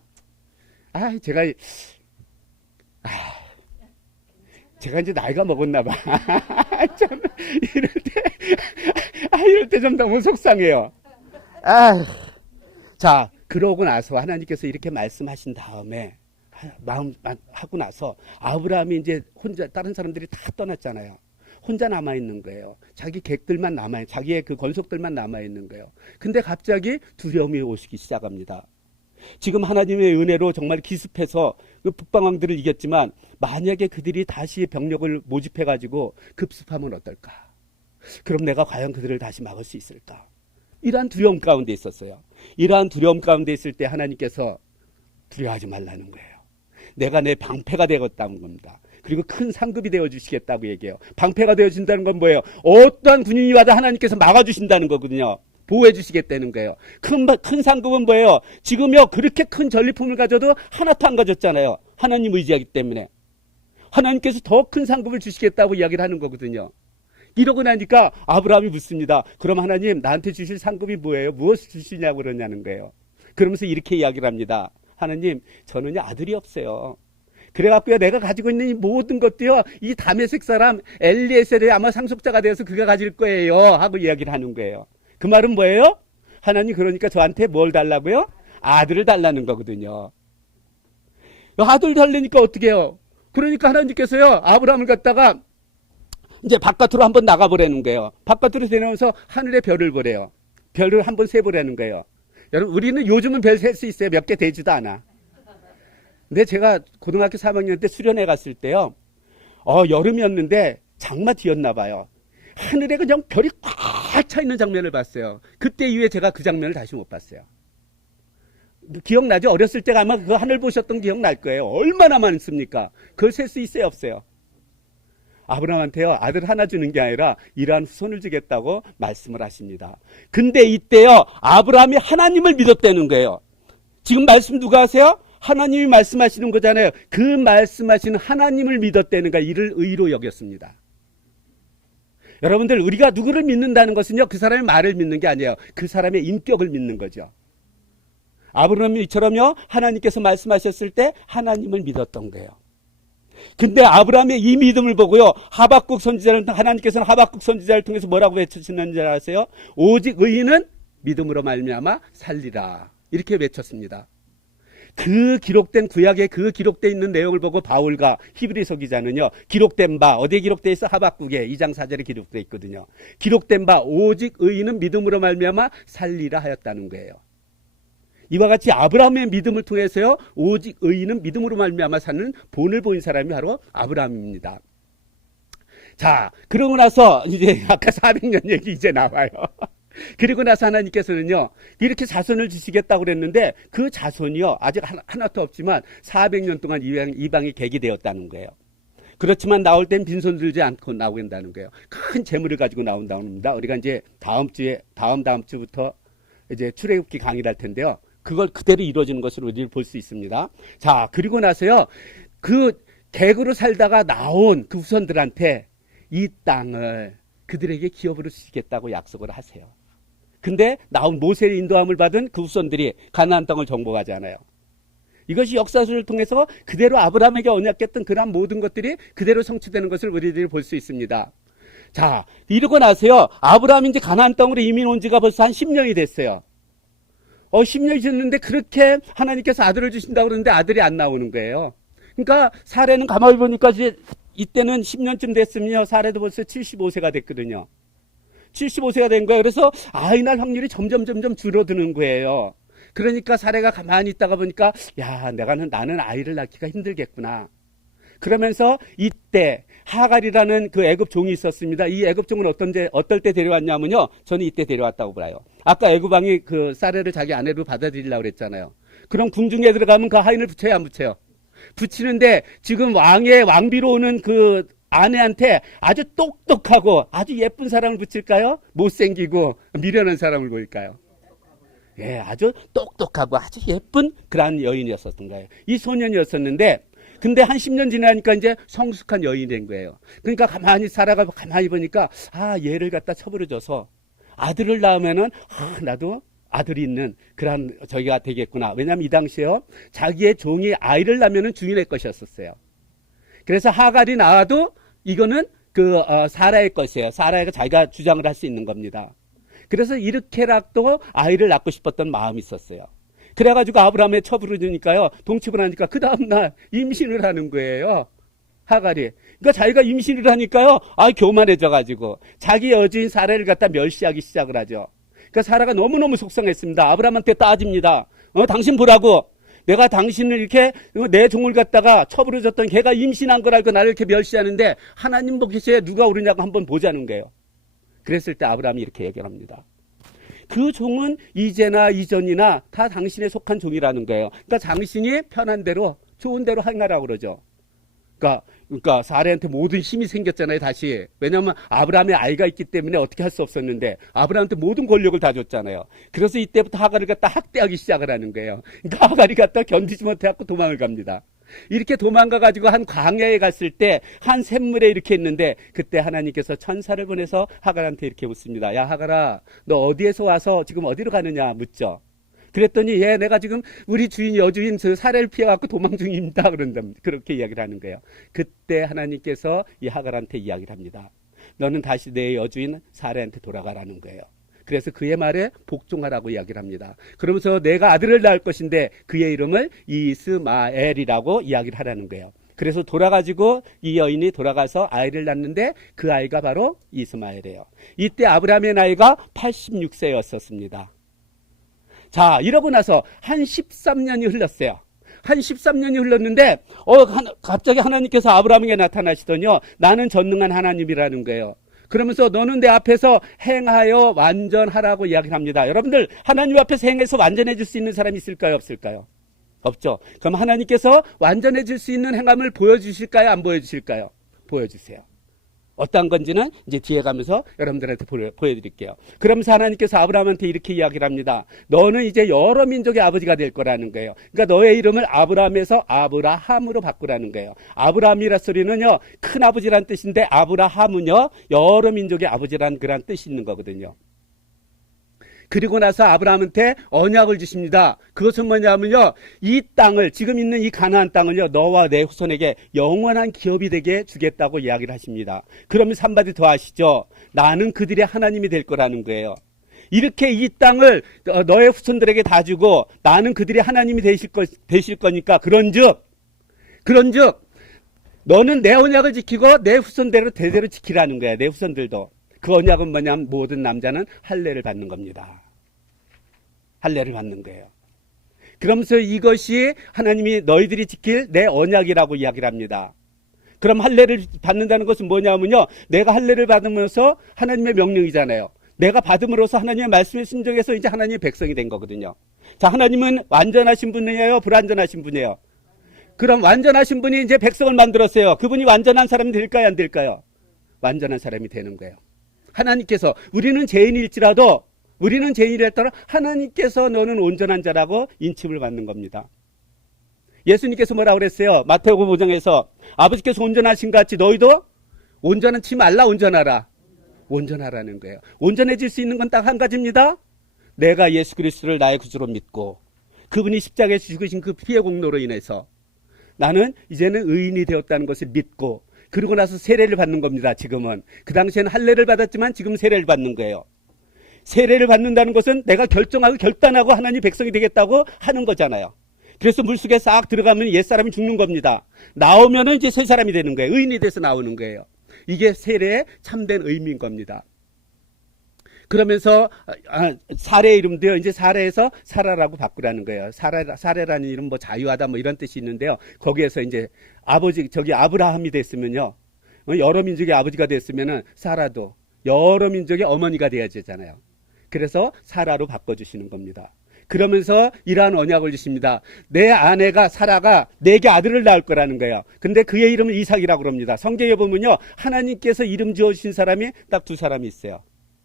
제가 이제 나이가 먹었나 봐. 참, 이럴 때 좀 너무 속상해요. 자, 그러고 나서 하나님께서 이렇게 말씀하신 다음에, 하고 나서, 아브라함이 이제 혼자, 다른 사람들이 다 떠났잖아요. 혼자 남아있는 거예요. 자기 객들만 자기의 그 권속들만 남아있는 거예요. 근데 갑자기 두려움이 오시기 시작합니다. 지금 하나님의 은혜로 정말 기습해서 그 북방왕들을 이겼지만 만약에 그들이 다시 병력을 모집해가지고 급습하면 어떨까? 그럼 내가 과연 그들을 다시 막을 수 있을까? 이러한 두려움 가운데 있었어요. 이러한 두려움 가운데 있을 때 하나님께서 두려워하지 말라는 거예요. 내가 내 방패가 되었다는 겁니다. 그리고 큰 상급이 되어주시겠다고 얘기해요. 방패가 되어준다는 건 뭐예요? 어떠한 군인이 와도 하나님께서 막아주신다는 거거든요. 보호해 주시겠다는 거예요. 큰 상급은 뭐예요? 지금요, 그렇게 큰 전리품을 가져도 하나도 안 가졌잖아요. 하나님 의지하기 때문에. 하나님께서 더 큰 상급을 주시겠다고 이야기를 하는 거거든요. 이러고 나니까 아브라함이 묻습니다. 그럼 하나님, 나한테 주실 상급이 뭐예요? 무엇을 주시냐고 그러냐는 거예요. 그러면서 이렇게 이야기를 합니다. 하나님, 저는요, 아들이 없어요. 그래갖고요, 내가 가지고 있는 이 모든 것도요, 이 다메섹 사람 엘리에셀의 아마 상속자가 되어서 그가 가질 거예요. 하고 이야기를 하는 거예요. 그 말은 뭐예요? 하나님, 그러니까 저한테 뭘 달라고요? 아들을 달라는 거거든요. 아들 달라니까 어떻게 해요? 그러니까 하나님께서요, 아브라함을 갖다가 이제 바깥으로 한번 나가보라는 거예요. 바깥으로 내려오면서 하늘의 별을 보래요. 별을 한번 세보라는 거예요. 여러분, 우리는 요즘은 별 셀 수 있어요. 몇 개 되지도 않아. 근데 제가 고등학교 3학년 때 수련회 갔을 때요, 여름이었는데 장마 뒤였나 봐요. 하늘에 그냥 별이 꽉 차 있는 장면을 봤어요. 그때 이후에 제가 그 장면을 다시 못 봤어요. 기억나죠? 어렸을 때가 아마 그 하늘 보셨던 기억 날 거예요. 얼마나 많습니까? 그걸 셀 수 있어요, 없어요? 아브라함한테요, 아들 하나 주는 게 아니라 이러한 후손을 주겠다고 말씀을 하십니다. 근데 이때요, 아브라함이 하나님을 믿었다는 거예요. 지금 말씀 누가 하세요? 하나님이 말씀하시는 거잖아요. 그 말씀하시는 하나님을 믿었다는 거, 이를 의로 여겼습니다. 여러분들, 우리가 누구를 믿는다는 것은요, 그 사람의 말을 믿는 게 아니에요. 그 사람의 인격을 믿는 거죠. 아브라함이처럼요, 하나님께서 말씀하셨을 때 하나님을 믿었던 거예요. 근데 아브라함의 이 믿음을 보고요, 하박국 선지자는, 하나님께서는 하박국 선지자를 통해서 뭐라고 외치시는지 아세요? 오직 의인은 믿음으로 말미암아 살리라. 이렇게 외쳤습니다. 그 기록된 구약에 그 기록되어 있는 내용을 보고 바울과 히브리서 기자는요, 기록된 바, 어디에 기록되어 있어? 하박국에 2장 4절에 기록되어 있거든요. 기록된 바 오직 의인은 믿음으로 말미암아 살리라 하였다는 거예요. 이와 같이 아브라함의 믿음을 통해서요, 오직 의인은 믿음으로 말미암아 사는 본을 보인 사람이 바로 아브라함입니다. 자, 그러고 나서 이제 아까 400년 얘기 이제 나와요. 그리고 나서 하나님께서는요, 이렇게 자손을 주시겠다고 그랬는데 그 자손이요, 아직 하나도 없지만 400년 동안 이방이 객이 되었다는 거예요. 그렇지만 나올 땐 빈손 들지 않고 나오겠다는 거예요. 큰 재물을 가지고 나온다고 합니다. 우리가 이제 다음 주부터 이제 출애굽기 강의를 할 텐데요, 그걸 그대로 이루어지는 것을 우리를 볼 수 있습니다. 자, 그리고 나서요, 그 객으로 살다가 나온 그 후손들한테 이 땅을 그들에게 기업으로 주시겠다고 약속을 하세요. 근데 나온 모세의 인도함을 받은 그 후손들이 가나안 땅을 정복하지 않아요. 이것이 역사를 통해서 그대로 아브라함에게 언약했던 그러한 모든 것들이 그대로 성취되는 것을 우리들이 볼 수 있습니다. 자, 이러고 나서요, 아브라함이 이제 가나안 땅으로 이민 온 지가 벌써 한 10년이 됐어요. 10년이 지났는데 그렇게 하나님께서 아들을 주신다고 그러는데 아들이 안 나오는 거예요. 그러니까 사례는 가만히 보니까 이제 이때는 10년쯤 됐으면요, 사례도 벌써 75세가 됐거든요. 75세가 된 거예요. 그래서 아이 낳을 확률이 점점 줄어드는 거예요. 그러니까 사례가 가만히 있다가 보니까 야, 나는 아이를 낳기가 힘들겠구나. 그러면서 이때 하갈이라는 그 애굽 종이 있었습니다. 이 애굽 종은 어떨 때 데려왔냐면요. 저는 이때 데려왔다고 봐요. 아까 애굽 왕이 그 사례를 자기 아내로 받아들이려고 그랬잖아요. 그럼 궁중에 들어가면 그 하인을 붙여요, 안 붙여요? 붙이는데 지금 왕비로 오는 그 아내한테 아주 똑똑하고 아주 예쁜 사람을 붙일까요? 못생기고 미련한 사람을 보일까요? 예, 아주 똑똑하고 아주 예쁜 그런 여인이었었던 거예요. 이 소년이었었는데, 근데 한 10년 지나니까 이제 성숙한 여인이 된 거예요. 그러니까 가만히 보니까, 얘를 갖다 처부려줘서 아들을 낳으면은, 나도 아들이 있는 그런 저기가 되겠구나. 왜냐면 이 당시에요, 자기의 종이 아이를 낳으면은 주인의 것이었었어요. 그래서 하갈이 낳아도 이거는 사라의 것이에요. 사라가 자기가 주장을 할 수 있는 겁니다. 그래서 이르케락도 아이를 낳고 싶었던 마음이 있었어요. 그래가지고 아브라함의 첩으로 주니까요, 동침을 하니까 그 다음날 임신을 하는 거예요. 하갈이. 그러니까 자기가 임신을 하니까요, 교만해져가지고 자기 여주인 사라를 갖다 멸시하기 시작을 하죠. 그러니까 사라가 너무너무 속상했습니다. 아브라함한테 따집니다. 당신 보라고. 내가 당신을 이렇게 내 종을 갖다가 첩으로 줬던 걔가 임신한 걸 알고 나를 이렇게 멸시하는데 하나님 보기시에 누가 오르냐고 한번 보자는 거예요. 그랬을 때 아브라함이 이렇게 얘기를 합니다. 그 종은 이제나 이전이나 다 당신에 속한 종이라는 거예요. 그러니까 당신이 편한 대로 좋은 대로 행하라고 그러죠. 그러니까 사례한테 모든 힘이 생겼잖아요, 다시. 왜냐하면 아브라함의 아이가 있기 때문에 어떻게 할 수 없었는데 아브라함한테 모든 권력을 다 줬잖아요. 그래서 이때부터 하갈을 갖다 학대하기 시작을 하는 거예요. 그러니까 하갈이 갖다 견디지 못해갖고 도망을 갑니다. 이렇게 도망가가지고 한 광야에 갔을 때 한 샘물에 이렇게 있는데 그때 하나님께서 천사를 보내서 하갈한테 이렇게 묻습니다. 야, 하갈아, 너 어디에서 와서 지금 어디로 가느냐 묻죠. 그랬더니 내가 지금 우리 여주인 사례를 피해갖고 도망 중입니다. 그렇게 이야기를 하는 거예요. 그때 하나님께서 이 하갈한테 이야기를 합니다. 너는 다시 내 여주인 사례한테 돌아가라는 거예요. 그래서 그의 말에 복종하라고 이야기를 합니다. 그러면서 내가 아들을 낳을 것인데 그의 이름을 이스마엘이라고 이야기를 하라는 거예요. 그래서 돌아가지고 이 여인이 돌아가서 아이를 낳는데 그 아이가 바로 이스마엘이에요. 이때 아브라함의 나이가 86세였었습니다. 자, 이러고 나서 한 13년이 흘렀어요. 한 13년이 흘렀는데 갑자기 하나님께서 아브라함에게 나타나시더니요, 나는 전능한 하나님이라는 거예요. 그러면서 너는 내 앞에서 행하여 완전하라고 이야기를 합니다. 여러분들, 하나님 앞에서 행해서 완전해질 수 있는 사람이 있을까요, 없을까요? 없죠. 그럼 하나님께서 완전해질 수 있는 행함을 보여주실까요, 안 보여주실까요? 보여주세요. 어떤 건지는 이제 뒤에 가면서 여러분들한테 보여드릴게요. 그러면서 하나님께서 아브라함한테 이렇게 이야기를 합니다. 너는 이제 여러 민족의 아버지가 될 거라는 거예요. 그러니까 너의 이름을 아브라함에서 아브라함으로 바꾸라는 거예요. 아브라함이라 소리는요, 큰 아버지란 뜻인데 아브라함은요, 여러 민족의 아버지란 그런 뜻이 있는 거거든요. 그리고 나서 아브라함한테 언약을 주십니다. 그것은 뭐냐면요, 이 땅을, 지금 있는 이 가나안 땅을요, 너와 내 후손에게 영원한 기업이 되게 주겠다고 이야기를 하십니다. 그러면서 한마디 더 하시죠. 나는 그들의 하나님이 될 거라는 거예요. 이렇게 이 땅을 너의 후손들에게 다 주고 나는 그들의 하나님이 되실 거니까 그런즉 너는 내 언약을 지키고 내 후손대로 대대로 지키라는 거야. 내 후손들도. 그 언약은 뭐냐면 모든 남자는 할례를 받는 겁니다. 할례를 받는 거예요. 그러면서 이것이 하나님이 너희들이 지킬 내 언약이라고 이야기를 합니다. 그럼 할례를 받는다는 것은 뭐냐면요, 내가 할례를 받으면서 하나님의 명령이잖아요. 내가 받음으로써 하나님의 말씀에 순종해서 이제 하나님의 백성이 된 거거든요. 자, 하나님은 완전하신 분이에요, 불완전하신 분이에요? 그럼 완전하신 분이 이제 백성을 만들었어요. 그분이 완전한 사람이 될까요, 안 될까요? 완전한 사람이 되는 거예요. 하나님께서, 우리는 죄인일지라도 하나님께서 너는 온전한 자라고 인침을 받는 겁니다. 예수님께서 뭐라고 그랬어요? 마태복음 5장에서 아버지께서 온전하신 것 같이 너희도 온전치 말라, 온전하라. 온전하라는 거예요. 온전해질 수 있는 건 딱 한 가지입니다. 내가 예수 그리스도를 나의 구주로 믿고 그분이 십자가에서 죽으신 그 피의 공로로 인해서 나는 이제는 의인이 되었다는 것을 믿고, 그러고 나서 세례를 받는 겁니다. 지금은. 그 당시에는 할례를 받았지만 지금 세례를 받는 거예요. 세례를 받는다는 것은 내가 결정하고 결단하고 하나님 백성이 되겠다고 하는 거잖아요. 그래서 물속에 싹 들어가면 옛사람이 죽는 겁니다. 나오면은 이제 새 사람이 되는 거예요. 의인이 돼서 나오는 거예요. 이게 세례의 참된 의미인 겁니다. 그러면서 사례 이름도요. 이제 사례에서 사라라고 바꾸라는 거예요. 사례라는 이름 뭐 자유하다 뭐 이런 뜻이 있는데요. 거기에서 이제 아버지 저기 아브라함이 됐으면요. 여러 민족의 아버지가 됐으면은 사라도 여러 민족의 어머니가 돼야 되잖아요. 그래서 사라로 바꿔주시는 겁니다. 그러면서 이러한 언약을 주십니다. 내 아내가 사라가 내게 아들을 낳을 거라는 거예요. 근데 그의 이름은 이삭이라고 그럽니다. 성경에 보면요. 하나님께서 이름 지어주신 사람이 딱 두 사람이 있어요.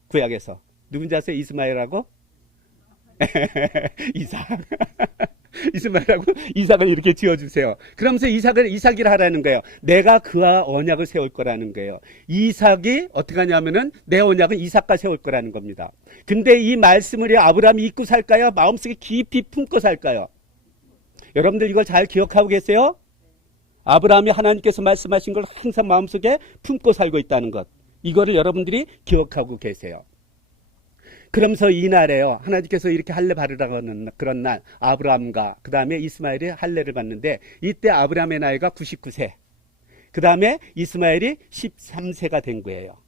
구약에서. 누군지 아세요? 이스마엘하고? 이삭. 이스마엘하고 이삭을 이렇게 지어주세요. 그러면서 이삭이라 하라는 거예요. 내가 그와 언약을 세울 거라는 거예요. 이삭이 어떻게 하냐면은 내 언약은 이삭과 세울 거라는 겁니다. 근데 이 말씀을 아브라함이 잊고 살까요? 마음속에 깊이 품고 살까요? 여러분들 이걸 잘 기억하고 계세요? 아브라함이 하나님께서 말씀하신 걸 항상 마음속에 품고 살고 있다는 것. 이거를 여러분들이 기억하고 계세요. 그러면서 이날에요. 하나님께서 이렇게 할례 바르라고 하는 그런 날 아브라함과 그 다음에 이스마엘이 할례를 받는데 이때 아브라함의 나이가 99세. 그 다음에 이스마엘이 13세가 된 거예요.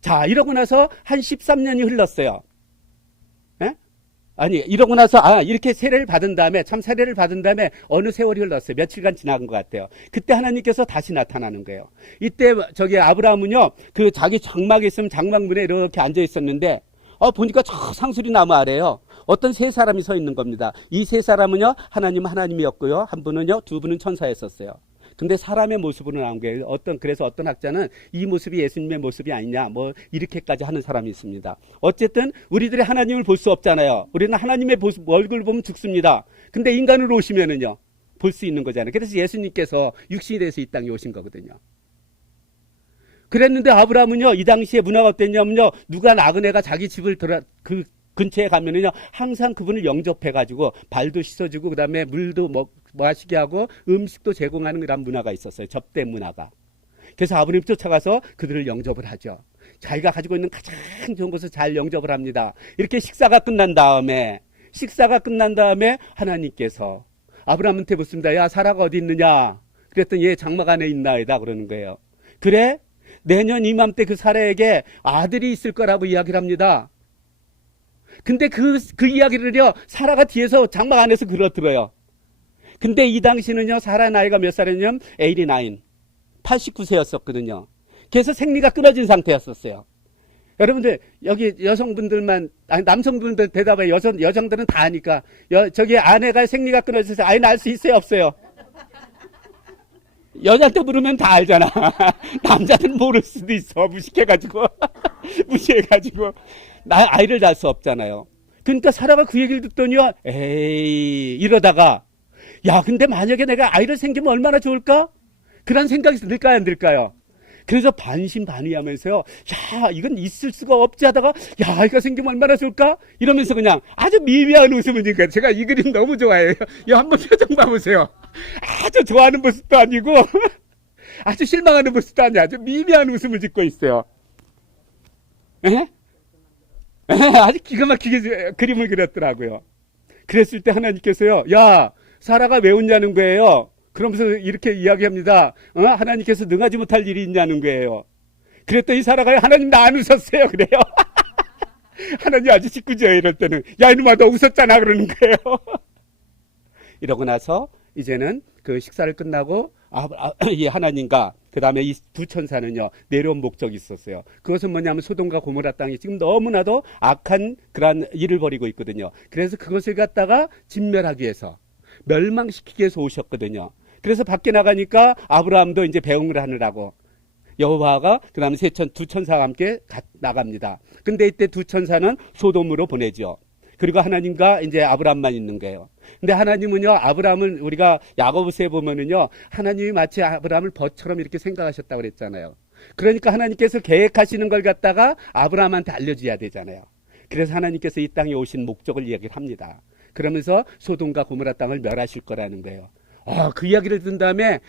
자, 이러고 나서 한 13년이 흘렀어요. 에? 아니, 이러고 나서 이렇게 세례를 받은 다음에 참 세례를 받은 다음에 어느 세월이 흘렀어요. 며칠간 지나간 것 같아요. 그때 하나님께서 다시 나타나는 거예요. 이때 저기 아브라함은요. 그 자기 장막에 있으면 장막문에 이렇게 앉아 있었는데 보니까 저 상수리 나무 아래요. 어떤 세 사람이 서 있는 겁니다. 이 세 사람은요. 하나님이었고요. 한 분은요. 두 분은 천사였었어요. 근데 사람의 모습으로 나온 거예요. 그래서 어떤 학자는 이 모습이 예수님의 모습이 아니냐, 뭐, 이렇게까지 하는 사람이 있습니다. 어쨌든, 우리들이 하나님을 볼 수 없잖아요. 우리는 하나님의 얼굴을 보면 죽습니다. 근데 인간으로 오시면은요, 볼 수 있는 거잖아요. 그래서 예수님께서 육신이 돼서 이 땅에 오신 거거든요. 그랬는데 아브라함은요, 이 당시에 문화가 어땠냐면요, 누가 나그네가 자기 집을 그 근처에 가면은요, 항상 그분을 영접해가지고 발도 씻어주고, 그 다음에 물도 마시게 하고 음식도 제공하는 그런 문화가 있었어요. 접대 문화가. 그래서 아버님 쫓아가서 그들을 영접을 하죠. 자기가 가지고 있는 가장 좋은 것을 잘 영접을 합니다. 이렇게 식사가 끝난 다음에 하나님께서 아브라함한테 묻습니다. 야, 사라가 어디 있느냐? 그랬더니 얘 장막 안에 있나이다 그러는 거예요. 그래? 내년 이맘때 그 사라에게 아들이 있을 거라고 이야기를 합니다. 근데 그 이야기를요, 사라가 뒤에서 장막 안에서 들어요. 근데 이 당시는요, 사라 나이가 몇 살이냐면 89세였었거든요. 그래서 생리가 끊어진 상태였었어요. 여러분들, 여기 여성분들만, 남성분들 대답해. 여성들은 다 아니까. 저기 아내가 생리가 끊어져서 아이 낳을 수 있어요, 없어요? 여자한테 물으면 다 알잖아. 남자들은 모를 수도 있어. 무식해가지고. 아이를 낳을 수 없잖아요. 그러니까 사라가 그 얘기를 듣더니요, 에이, 이러다가, 야, 근데 만약에 내가 아이를 생기면 얼마나 좋을까? 그런 생각이 들까요, 안 들까요? 그래서 반신반의하면서요, 야, 이건 있을 수가 없지 하다가, 야, 아이가 생기면 얼마나 좋을까? 이러면서 그냥 아주 미미한 웃음을 지니까 제가 이 그림 너무 좋아해요. 이 한번 표정 봐보세요. 아주 좋아하는 모습도 아니고, 아주 실망하는 모습도 아니고, 아주 미미한 웃음을 짓고 있어요. 에? 아주 기가 막히게 그림을 그렸더라고요. 그랬을 때 하나님께서요, 야, 사라가 왜 웃냐는 거예요. 그러면서 이렇게 이야기합니다. 하나님께서 능하지 못할 일이 있냐는 거예요. 그랬더니 사라가 하나님 나 안 웃었어요. 그래요. 하나님 아주 짓궂어요. 이럴 때는. 야, 이놈아 너 웃었잖아. 그러는 거예요. 이러고 나서 이제는 그 식사를 끝나고 이 하나님과 그 다음에 이 두 천사는요 내려온 목적이 있었어요. 그것은 뭐냐면 소돔과 고모라 땅이 지금 너무나도 악한 그러한 일을 벌이고 있거든요. 그래서 그것을 갖다가 진멸하기 위해서 멸망시키기 위해서 오셨거든요. 그래서 밖에 나가니까 아브라함도 이제 배웅을 하느라고 여호와가 그 다음에 두 천사와 함께 나갑니다. 근데 이때 두 천사는 소돔으로 보내죠. 그리고 하나님과 이제 아브라함만 있는 거예요. 근데 하나님은요, 아브라함을 우리가 야고보서에 보면은요, 하나님이 마치 아브라함을 벗처럼 이렇게 생각하셨다고 그랬잖아요. 그러니까 하나님께서 계획하시는 걸 갖다가 아브라함한테 알려줘야 되잖아요. 그래서 하나님께서 이 땅에 오신 목적을 이야기를 합니다. 그러면서 소돔과 고모라 땅을 멸하실 거라는 거예요. 그 이야기를 듣는 다음에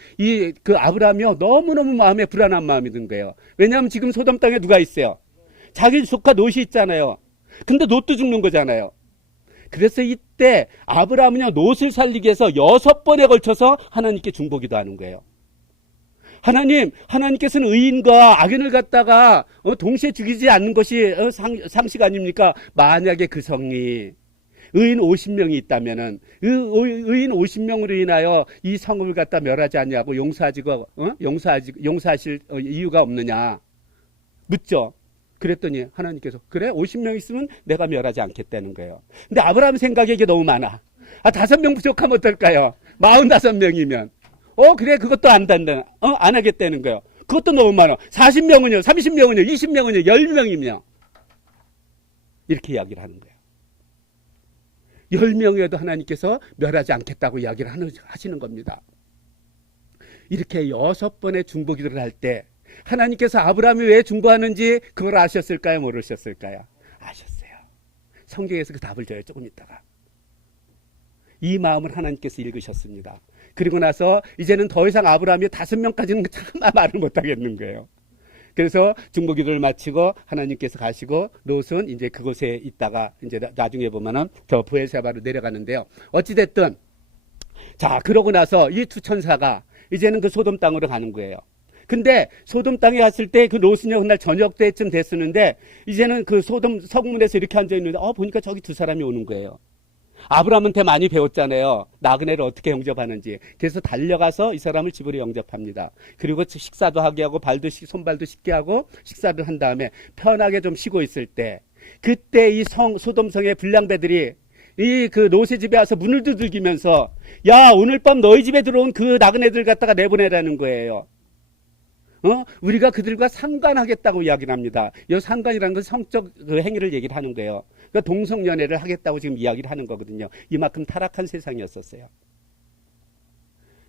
그 아브라함이요, 너무너무 마음에 불안한 마음이 든 거예요. 왜냐하면 지금 소돔 땅에 누가 있어요? 자기 조카 롯이 있잖아요. 근데 롯도 죽는 거잖아요. 그래서 이때 아브라함은요, 롯을 살리기 위해서 6번에 걸쳐서 하나님께 중보기도 하는 거예요. 하나님께서는 의인과 악인을 갖다가 동시에 죽이지 않는 것이 상식 아닙니까? 만약에 그 성이 의인 50명이 있다면은 의인 50명으로 인하여 이 성읍을 갖다 멸하지 않냐고 용서하실 이유가 없느냐 묻죠. 그랬더니 하나님께서 그래 50명 있으면 내가 멸하지 않겠다는 거예요. 근데 아브라함 생각에 이게 너무 많아. 5명 부족하면 어떨까요? 45명이면 그래 그것도 안 하겠다는 거예요. 그것도 너무 많아. 40명은요, 30명은요, 20명은요, 10명이며 이렇게 이야기를 하는 거예요. 10명에도 하나님께서 멸하지 않겠다고 이야기를 하시는 겁니다. 이렇게 6번의 중보기도를 할 때 하나님께서 아브라함이 왜 중보하는지 그걸 아셨을까요? 모르셨을까요? 아셨어요. 성경에서 그 답을 줘요. 조금 있다가. 이 마음을 하나님께서 읽으셨습니다. 그리고 나서 이제는 더 이상 아브라함이 5명까지는 참 말을 못하겠는 거예요. 그래서 중보기도를 마치고 하나님께서 가시고 롯은 이제 그곳에 있다가 이제 나중에 보면은 저 브엘세바로 내려가는데요. 어찌됐든 자 그러고 나서 이 두 천사가 이제는 그 소돔 땅으로 가는 거예요. 근데 소돔 땅에 갔을 때 그 롯은요 그날 저녁 때쯤 됐었는데 이제는 그 소돔 성문에서 이렇게 앉아 있는데 보니까 저기 두 사람이 오는 거예요. 아브라함한테 많이 배웠잖아요. 나그네를 어떻게 영접하는지. 그래서 달려가서 이 사람을 집으로 영접합니다. 그리고 식사도 하게 하고 손발도 씻게 하고 식사를 한 다음에 편하게 좀 쉬고 있을 때 그때 이 소돔성의 불량배들이 이 그 롯의 집에 와서 문을 두들기면서 야 오늘 밤 너희 집에 들어온 그 나그네들 갖다가 내보내라는 거예요. 우리가 그들과 상관하겠다고 이야기를 합니다. 이 상관이라는 건 성적 그 행위를 얘기를 하는 거예요. 그러니까 동성연애를 하겠다고 지금 이야기를 하는 거거든요. 이만큼 타락한 세상이었었어요.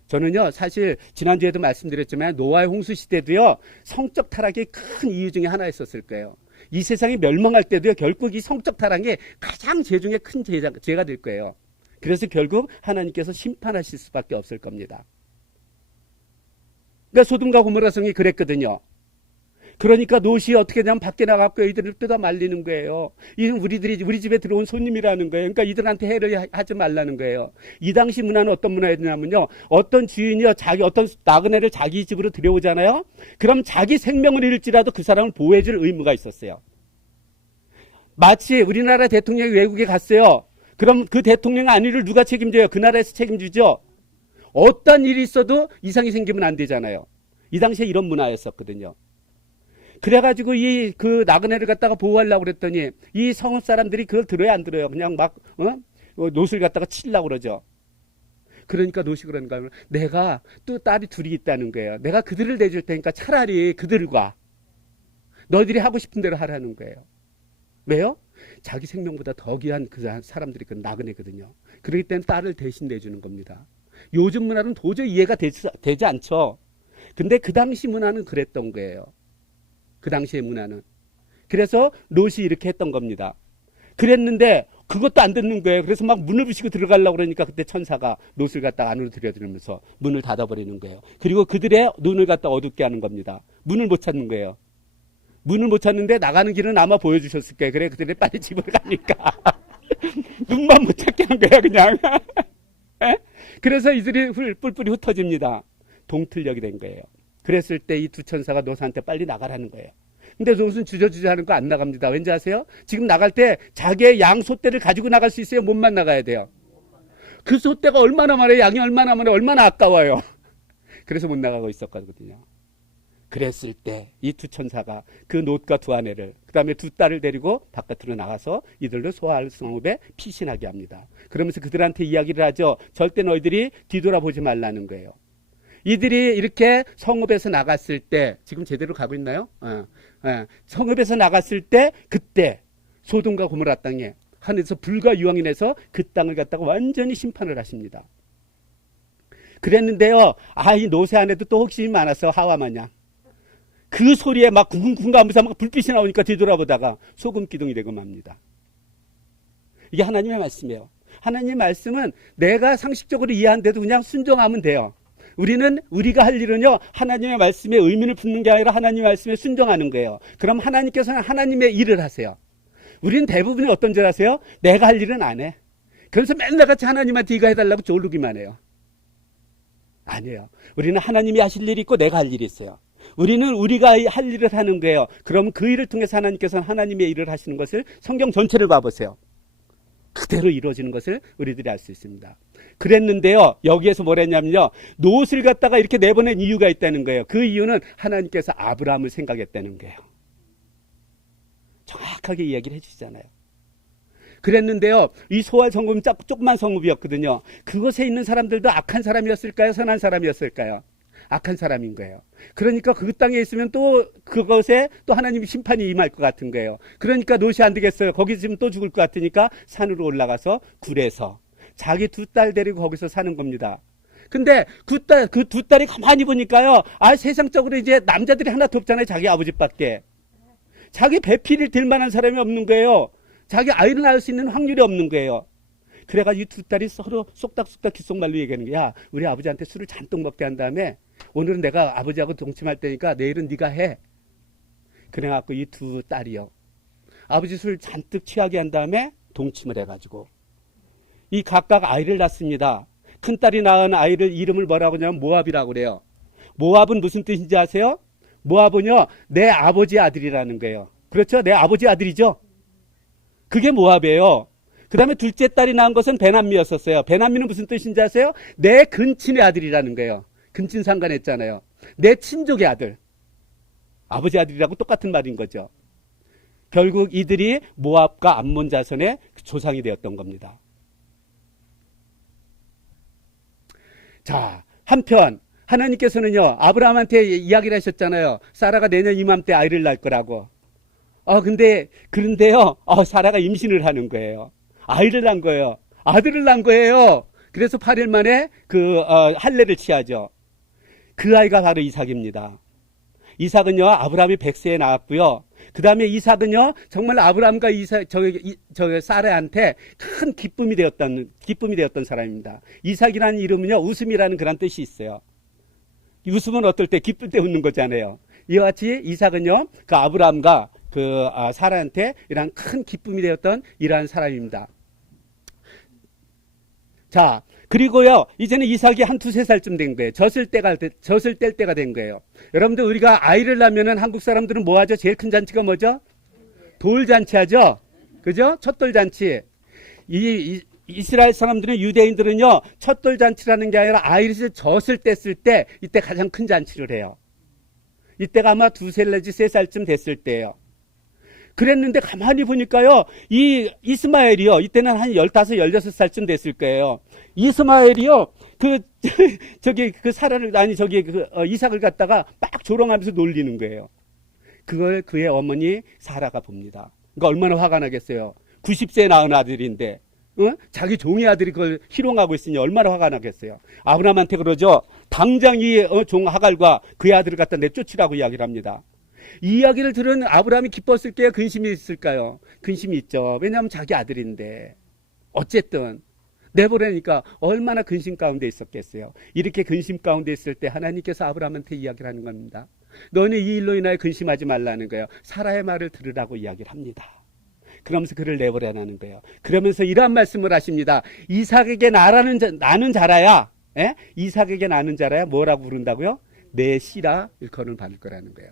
저는요, 사실 지난주에도 말씀드렸지만 노아의 홍수 시대도요, 성적 타락이 큰 이유 중에 하나였었을 거예요. 이 세상이 멸망할 때도요, 결국 이 성적 타락이 가장 죄 중에 큰 죄가 될 거예요. 그래서 결국 하나님께서 심판하실 수밖에 없을 겁니다. 그러니까 소돔과 고모라 성이 그랬거든요. 그러니까 롯이 어떻게 되냐면 밖에 나가고 이들을 뜯어 말리는 거예요. 이는 우리 집에 들어온 손님이라는 거예요. 그러니까 이들한테 해를 하지 말라는 거예요. 이 당시 문화는 어떤 문화였냐면요. 어떤 주인이요, 어떤 나그네를 자기 집으로 들여오잖아요. 그럼 자기 생명을 잃을지라도 그 사람을 보호해줄 의무가 있었어요. 마치 우리나라 대통령이 외국에 갔어요. 그럼 그 대통령 안위를 누가 책임져요? 그 나라에서 책임지죠. 어떤 일이 있어도 이상이 생기면 안 되잖아요. 이 당시에 이런 문화였었거든요. 그래가지고 그 나그네를 갖다가 보호하려고 그랬더니 이 성읍 사람들이 그걸 들어야 안 들어요. 그냥 막 롯을 갖다가 치려고 그러죠. 그러니까 롯이 그런가 하면 내가 또 딸이 둘이 있다는 거예요. 내가 그들을 내줄 테니까 차라리 그들과 너희들이 하고 싶은 대로 하라는 거예요. 왜요? 자기 생명보다 더 귀한 그 사람들이 그 나그네거든요. 그렇기 때문에 딸을 대신 내주는 겁니다. 요즘 문화는 도저히 이해가 되지 않죠. 근데 그 당시 문화는 그랬던 거예요. 그 당시의 문화는. 그래서 롯이 이렇게 했던 겁니다. 그랬는데 그것도 안 듣는 거예요. 그래서 막 문을 부시고 들어가려고 그러니까 그때 천사가 롯을 갖다 안으로 들여들면서 문을 닫아버리는 거예요. 그리고 그들의 눈을 갖다 어둡게 하는 겁니다. 문을 못 찾는 거예요. 문을 못 찾는데 나가는 길은 아마 보여주셨을 거예요. 그래 그들이 빨리 집으로 가니까 눈만 못 찾게 한 거야 그냥. 그래서 이들이 뿔뿔이 흩어집니다. 동틀력이 된 거예요. 그랬을 때 이 두 천사가 롯한테 빨리 나가라는 거예요. 근데 롯은 주저주저 하는 거 안 나갑니다. 왠지 아세요? 지금 나갈 때 자기의 양 소떼를 가지고 나갈 수 있어요? 몸만 나가야 돼요? 그 소떼가 얼마나 많아요? 양이 얼마나 많아요? 얼마나 아까워요? 그래서 못 나가고 있었거든요. 그랬을 때 이 두 천사가 그 롯과 두 아내를 그 다음에 두 딸을 데리고 바깥으로 나가서 이들로 소알 성읍에 피신하게 합니다. 그러면서 그들한테 이야기를 하죠. 절대 너희들이 뒤돌아보지 말라는 거예요. 이들이 이렇게 성읍에서 나갔을 때 지금 제대로 가고 있나요? 성읍에서 나갔을 때 그때 소돔과 고모라 땅에 하늘에서 불과 유황이 내서 그 땅을 갖다가 완전히 심판을 하십니다. 그랬는데요. 이 롯의 아내도 또 혹심이 많아서 하와 마냥 그 소리에 막 쿵쿵쿵 하면서 막 불빛이 나오니까 뒤돌아보다가 소금 기둥이 되고 맙니다. 이게 하나님의 말씀이에요. 하나님의 말씀은 내가 상식적으로 이해하는데도 그냥 순종하면 돼요. 우리가 할 일은요, 하나님의 말씀에 의미를 품는 게 아니라 하나님의 말씀에 순종하는 거예요. 그럼 하나님께서는 하나님의 일을 하세요. 우리는 대부분이 어떤 줄 아세요? 내가 할 일은 안 해. 그래서 맨날 같이 하나님한테 이거 해달라고 졸르기만 해요. 아니에요. 우리는 하나님이 하실 일이 있고 내가 할 일이 있어요. 우리는 우리가 할 일을 하는 거예요. 그럼 그 일을 통해서 하나님께서는 하나님의 일을 하시는 것을 성경 전체를 봐보세요. 그대로 이루어지는 것을 우리들이 알 수 있습니다. 그랬는데요, 여기에서 뭘 했냐면요, 롯을 갖다가 이렇게 내보낸 이유가 있다는 거예요. 그 이유는 하나님께서 아브라함을 생각했다는 거예요. 정확하게 이야기를 해주시잖아요. 그랬는데요, 이 소알 성읍은 조그만 성읍이었거든요. 그곳에 있는 사람들도 악한 사람이었을까요? 선한 사람이었을까요? 악한 사람인 거예요. 그러니까 그 땅에 있으면 또 그것에 또 하나님이 심판이 임할 것 같은 거예요. 그러니까 롯이 안 되겠어요. 거기 있으면 또 죽을 것 같으니까 산으로 올라가서 굴에서 자기 두 딸 데리고 거기서 사는 겁니다. 근데 그 두 딸이 가만히 보니까요, 세상적으로 이제 남자들이 하나도 없잖아요. 자기 아버지밖에. 자기 배필을 들 만한 사람이 없는 거예요. 자기 아이를 낳을 수 있는 확률이 없는 거예요. 그래가지고 이 두 딸이 서로 쏙닥쏙닥 귓속말로 얘기하는 거야. 우리 아버지한테 술을 잔뜩 먹게 한 다음에 오늘은 내가 아버지하고 동침할 테니까 내일은 네가 해. 그래갖고 이 두 딸이요, 아버지 술 잔뜩 취하게 한 다음에 동침을 해가지고 이 각각 아이를 낳습니다. 큰딸이 낳은 아이를 이름을 뭐라고 하냐면 모압이라고 그래요. 모압은 무슨 뜻인지 아세요? 모압은요, 내 아버지 아들이라는 거예요. 그렇죠? 내 아버지 아들이죠? 그게 모압이에요. 그 다음에 둘째 딸이 낳은 것은 베남미였었어요. 베남미는 무슨 뜻인지 아세요? 내 근친의 아들이라는 거예요. 근친 상관했잖아요. 내 친족의 아들. 아버지 아들이라고 똑같은 말인 거죠. 결국 이들이 모압과 암몬 자손의 조상이 되었던 겁니다. 자, 한편 하나님께서는요, 아브라함한테 이야기를 하셨잖아요. 사라가 내년 이맘때 아이를 낳을 거라고. 그런데요, 사라가 임신을 하는 거예요. 아이를 낳은 거예요. 아들을 낳은 거예요. 그래서 8일 만에 할례를 취하죠. 그 아이가 바로 이삭입니다. 이삭은요, 아브라함이 100세에 낳았고요. 그 다음에 이삭은요, 정말 아브라함과 사라한테 큰 기쁨이 되었던 사람입니다. 이삭이라는 이름은요, 웃음이라는 그런 뜻이 있어요. 웃음은 어떨 때? 기쁠 때 웃는 거잖아요. 이와 같이 이삭은요, 그 아브라함과 사라한테 이러한 큰 기쁨이 되었던 이러한 사람입니다. 자, 그리고요, 이제는 이삭이 한 두세 살쯤 된 거예요. 젖을 뗄 때가 된 거예요. 여러분들, 우리가 아이를 낳으면은 한국 사람들은 뭐 하죠? 제일 큰 잔치가 뭐죠? 돌잔치 하죠? 그죠? 첫돌잔치. 이스라엘 사람들은, 유대인들은요, 첫돌잔치라는 게 아니라 아이를 젖을 뗐을 때, 이때 가장 큰 잔치를 해요. 이때가 아마 두세 내지 세 살쯤 됐을 때예요. 그랬는데 가만히 보니까요, 이 이스마엘이요, 이때는 한 15, 16살쯤 됐을 거예요. 이스마엘이요, 이삭을 갖다가 막 조롱하면서 놀리는 거예요. 그걸 그의 어머니 사라가 봅니다. 그러니까 얼마나 화가 나겠어요. 90세에 낳은 아들인데, 자기 종의 아들이 그걸 희롱하고 있으니 얼마나 화가 나겠어요. 아브라함한테 그러죠. 당장 이 종 하갈과 그의 아들을 갖다 내쫓으라고 이야기를 합니다. 이 이야기를 들은 아브라함이 기뻤을까요? 근심이 있을까요? 근심이 있죠. 왜냐하면 자기 아들인데. 어쨌든 내보내니까 얼마나 근심 가운데 있었겠어요. 이렇게 근심 가운데 있을 때 하나님께서 아브라함한테 이야기를 하는 겁니다. 너는 이 일로 인하여 근심하지 말라는 거예요. 사라의 말을 들으라고 이야기를 합니다. 그러면서 그를 내보내라는 거예요. 그러면서 이러한 말씀을 하십니다. 이삭에게 나는 자라야, 이삭에게 나는 자라야 뭐라고 부른다고요? 내 씨라 일컬음을 받을 거라는 거예요.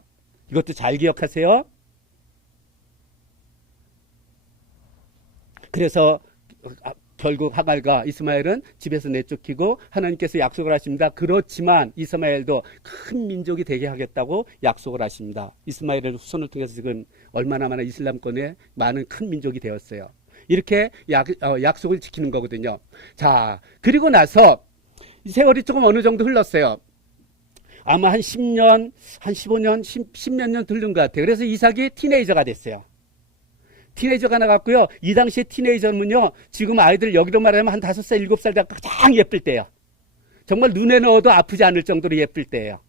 이것도 잘 기억하세요. 그래서 결국 하갈과 이스마엘은 집에서 내쫓기고 하나님께서 약속을 하십니다. 그렇지만 이스마엘도 큰 민족이 되게 하겠다고 약속을 하십니다. 이스마엘의 후손을 통해서 지금 얼마나 많은 이슬람권에 많은 큰 민족이 되었어요. 이렇게 약속을 지키는 거거든요. 자, 그리고 나서 세월이 조금 어느 정도 흘렀어요. 아마 한 10년, 한 15년, 10몇 년 들른 것 같아요. 그래서 이삭이 티네이저가 됐어요. 티네이저가 나갔고요. 이 당시에 티네이저는요, 지금 아이들 여기로 말하면 한 5살, 7살 다 가장 예쁠 때예요. 정말 눈에 넣어도 아프지 않을 정도로 예쁠 때예요.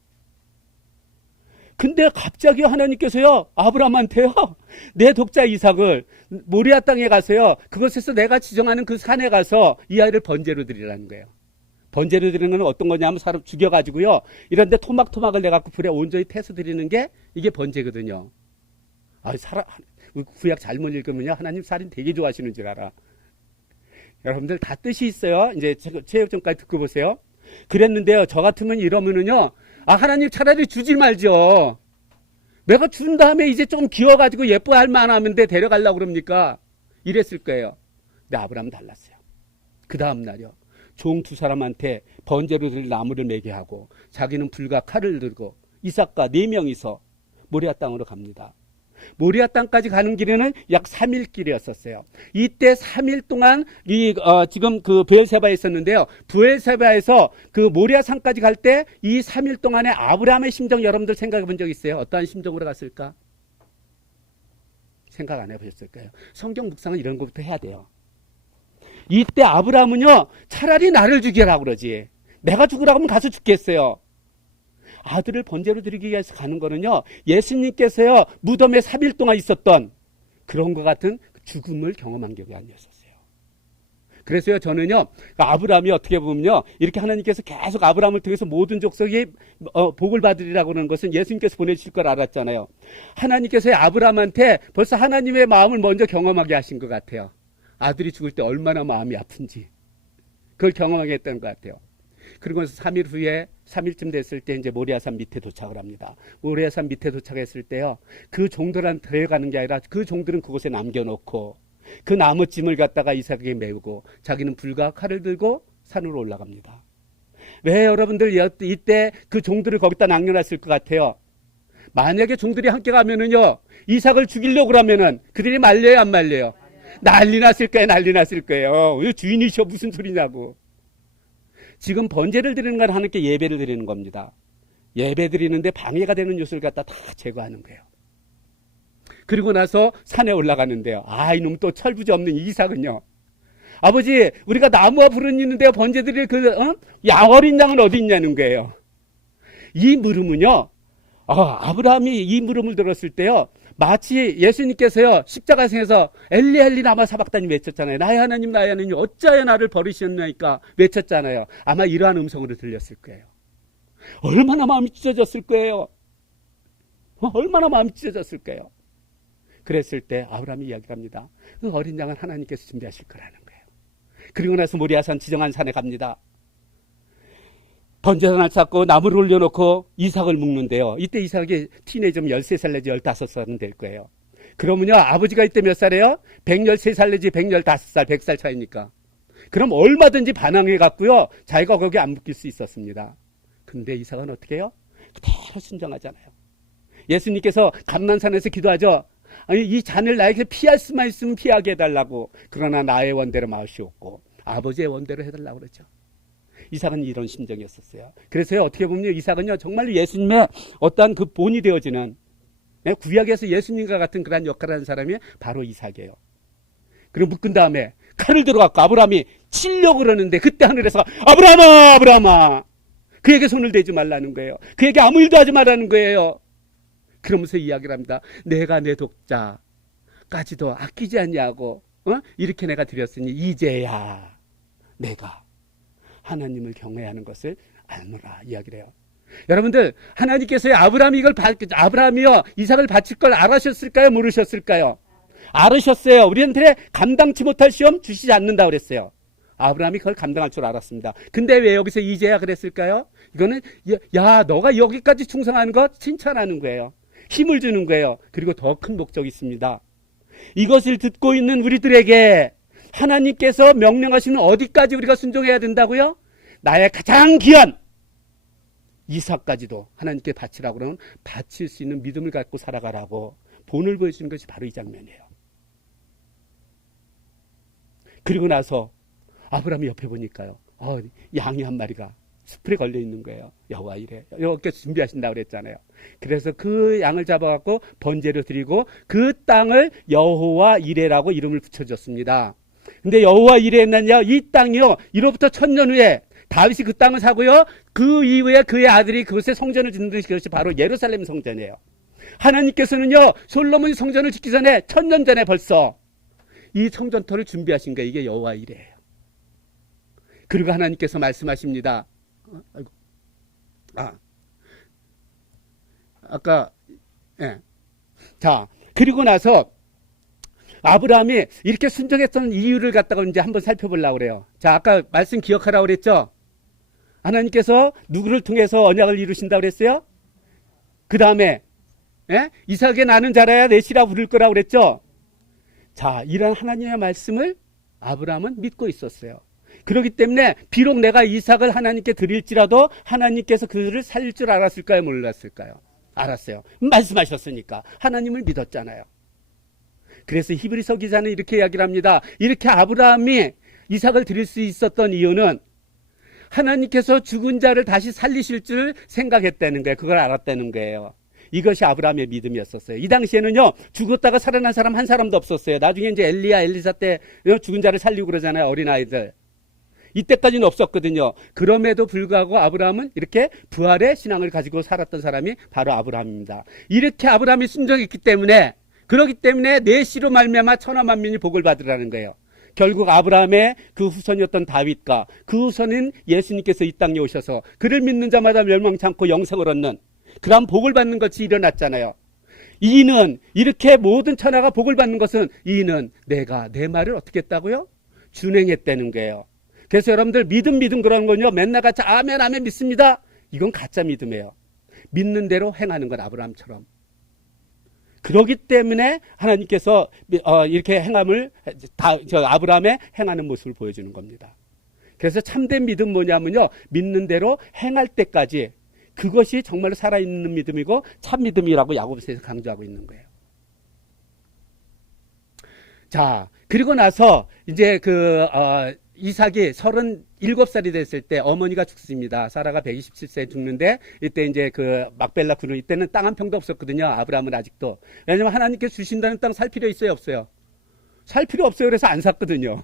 근데 갑자기 하나님께서요, 아브라함한테요, 내 독자 이삭을 모리아 땅에 가서요, 그곳에서 내가 지정하는 그 산에 가서 이 아이를 번제로 드리라는 거예요. 번제로 드리는 건 어떤 거냐면 사람 죽여가지고요, 이런데 토막을 내갖고 불에 온전히 태서 드리는 게 이게 번제거든요. 구약 잘못 읽으면요, 하나님 살인 되게 좋아하시는 줄 알아. 여러분들 다 뜻이 있어요. 이제 체육전까지 듣고 보세요. 그랬는데요. 저 같으면 이러면은요. 하나님 차라리 주지 말죠. 내가 준 다음에 이제 좀 기어가지고 예뻐할 만하면데 데려가려고 그럽니까? 이랬을 거예요. 근데 아브라함은 달랐어요. 그 다음날요. 종 두 사람한테 번제로 드릴 나무를 매게 하고 자기는 불과 칼을 들고 이삭과 4명이서 모리아 땅으로 갑니다. 모리아 땅까지 가는 길에는 약 3일 길이었었어요. 이때 3일 동안 지금 그 브엘세바에 있었는데요. 브엘세바에서 그 모리아 산까지 갈 때 이 3일 동안에 아브라함의 심정 여러분들 생각해 본 적 있어요? 어떠한 심정으로 갔을까? 생각 안 해보셨을 거예요. 성경 묵상은 이런 것부터 해야 돼요. 이때 아브라함은요, 차라리 나를 죽여라고 그러지. 내가 죽으라고 하면 가서 죽겠어요. 아들을 번제로 드리기 위해서 가는 거는요, 예수님께서요, 무덤에 3일 동안 있었던 그런 것 같은 죽음을 경험한 격이 아니었었어요. 그래서요, 저는요, 아브라함이 어떻게 보면요, 이렇게 하나님께서 계속 아브라함을 통해서 모든 족속이 복을 받으리라고 하는 것은 예수님께서 보내주실 걸 알았잖아요. 하나님께서 아브라함한테 벌써 하나님의 마음을 먼저 경험하게 하신 것 같아요. 아들이 죽을 때 얼마나 마음이 아픈지 그걸 경험하게 했던 것 같아요. 그리고 3일 후에 3일쯤 됐을 때 이제 모리아산 밑에 도착을 합니다. 모리아산 밑에 도착했을 때요, 그 종들한테 데려가는 게 아니라 그 종들은 그곳에 남겨놓고 그 나무찜을 갖다가 이삭에게 메우고 자기는 불과 칼을 들고 산으로 올라갑니다. 왜 여러분들 이때 그 종들을 거기다 남겨놨을 것 같아요? 만약에 종들이 함께 가면은요, 이삭을 죽이려고 그러면은 그들이 말려요, 안 말려요? 난리 났을 거예요, 난리 났을 거예요. 주인이셔 무슨 소리냐고. 지금 번제를 드리는 건 하나님께 예배를 드리는 겁니다. 예배 드리는데 방해가 되는 요소를 갖다 다 제거하는 거예요. 그리고 나서 산에 올라가는데요. 이놈 또 철부지 없는 이삭은요. 아버지, 우리가 나무와 불은 있는데요. 번제 드릴 어린 양은 어디 있냐는 거예요. 이 물음은요. 아브라함이 이 물음을 들었을 때요. 마치 예수님께서요, 십자가상에서 엘리 엘리 라마 사박다니 외쳤잖아요. 나의 하나님, 나의 하나님, 어찌하여 나를 버리셨나이까 외쳤잖아요. 아마 이러한 음성으로 들렸을 거예요. 얼마나 마음이 찢어졌을 거예요. 얼마나 마음이 찢어졌을 거예요. 그랬을 때 아브라함이 이야기합니다. 그 어린 양은 하나님께서 준비하실 거라는 거예요. 그리고 나서 모리아산 지정한 산에 갑니다. 번제단을 쌓고 나무를 올려놓고 이삭을 묶는데요. 이때 이삭이 티네이저면 13살 내지 15살은 될 거예요. 그러면요, 아버지가 이때 몇 살이에요? 113살 내지 115살, 100살 차이니까. 그럼 얼마든지 반항해 갖고요, 자기가 거기에 안 묶일 수 있었습니다. 근데 이삭은 어떻게 해요? 그대로 순종하잖아요. 예수님께서 감난산에서 기도하죠. 이 잔을 나에게 피할 수만 있으면 피하게 해달라고. 그러나 나의 원대로 마시옵고 아버지의 원대로 해달라고 그러죠. 이삭은 이런 심정이었었어요. 그래서요, 어떻게 보면 이삭은요, 정말로 예수님의 어떠한 그 본이 되어지는, 구약에서 예수님과 같은 그런 역할을 하는 사람이 바로 이삭이에요. 그리고 묶은 다음에 칼을 들어갖고 아브라함이 치려고 그러는데 그때 하늘에서 아브라함아, 아브라함아, 그에게 손을 대지 말라는 거예요. 그에게 아무 일도 하지 말라는 거예요. 그러면서 이야기를 합니다. 내가 내 독자까지도 아끼지 않냐고, 이렇게 내가 드렸으니 이제야 내가 하나님을 경외하는 것을 알노라 이야기를 해요. 여러분들, 하나님께서 아브라함이요, 이삭을 바칠 걸 알으셨을까요? 모르셨을까요? 알으셨어요. 우리한테 감당치 못할 시험 주시지 않는다 그랬어요. 아브라함이 그걸 감당할 줄 알았습니다. 근데 왜 여기서 이제야 그랬을까요? 이거는 너가 여기까지 충성하는 것 칭찬하는 거예요. 힘을 주는 거예요. 그리고 더 큰 목적이 있습니다. 이것을 듣고 있는 우리들에게 하나님께서 명령하시는 어디까지 우리가 순종해야 된다고요? 나의 가장 귀한 이삭까지도 하나님께 바치라고 그러면 바칠 수 있는 믿음을 갖고 살아가라고 본을 보여주는 것이 바로 이 장면이에요. 그리고 나서 아브라함이 옆에 보니까요, 양이 한 마리가 숲에 걸려 있는 거예요. 여호와 이래, 이렇게 준비하신다고 그랬잖아요. 그래서 그 양을 잡아갖고 번제로 드리고 그 땅을 여호와 이레라고 이름을 붙여줬습니다. 근데 여호와 이레는요, 이 땅이요, 이로부터 1000년 후에 다윗이 그 땅을 사고요, 그 이후에 그의 아들이 그곳에 성전을 짓는 것이 바로 예루살렘 성전이에요. 하나님께서는요, 솔로몬이 성전을 짓기 전에 1000년 전에 벌써 이 성전터를 준비하신 거예요. 이게 여호와 이레예요. 그리고 하나님께서 말씀하십니다. 자, 그리고 나서 아브라함이 이렇게 순종했던 이유를 갖다가 이제 한번 살펴보려고 그래요. 자, 아까 말씀 기억하라고 그랬죠? 하나님께서 누구를 통해서 언약을 이루신다고 그랬어요? 그 다음에 이삭의 나는 자라야 내 씨라 부를 거라고 그랬죠? 자, 이런 하나님의 말씀을 아브라함은 믿고 있었어요. 그렇기 때문에 비록 내가 이삭을 하나님께 드릴지라도 하나님께서 그를 살릴 줄 알았을까요? 몰랐을까요? 알았어요. 말씀하셨으니까 하나님을 믿었잖아요. 그래서 히브리서 기자는 이렇게 이야기를 합니다. 이렇게 아브라함이 이삭을 드릴 수 있었던 이유는 하나님께서 죽은 자를 다시 살리실 줄 생각했다는 거예요. 그걸 알았다는 거예요. 이것이 아브라함의 믿음이었었어요. 이 당시에는요, 죽었다가 살아난 사람 한 사람도 없었어요. 나중에 이제 엘리야, 엘리사 때 죽은 자를 살리고 그러잖아요. 어린아이들. 이때까지는 없었거든요. 그럼에도 불구하고 아브라함은 이렇게 부활의 신앙을 가지고 살았던 사람이 바로 아브라함입니다. 이렇게 아브라함이 순종했기 때문에, 그렇기 때문에 내 씨로 말미암아 천하 만민이 복을 받으라는 거예요. 결국 아브라함의 그 후손이었던 다윗과 그 후손인 예수님께서 이 땅에 오셔서 그를 믿는 자마다 멸망치 않고 영생을 얻는 그런 복을 받는 것이 일어났잖아요. 이는 이렇게 모든 천하가 복을 받는 것은 이는 내가 내 말을 어떻게 했다고요? 준행했다는 거예요. 그래서 여러분들 믿음 그런 건요, 맨날 같이 아멘 아멘 믿습니다. 이건 가짜 믿음이에요. 믿는 대로 행하는 건 아브라함처럼. 그렇기 때문에 하나님께서 이렇게 행함을 아브라함의 행하는 모습을 보여주는 겁니다. 그래서 참된 믿음 뭐냐면요, 믿는 대로 행할 때까지 그것이 정말로 살아있는 믿음이고 참 믿음이라고 야고보서에서 강조하고 있는 거예요. 자, 그리고 나서 이제 이삭이 37살이 됐을 때 어머니가 죽습니다. 사라가 127세에 죽는데, 이때 이제 막벨라 그루 이때는 땅 한 평도 없었거든요. 아브라함은 아직도. 왜냐면 하나님께서 주신다는 땅 살 필요 있어요, 없어요? 살 필요 없어요. 그래서 안 샀거든요.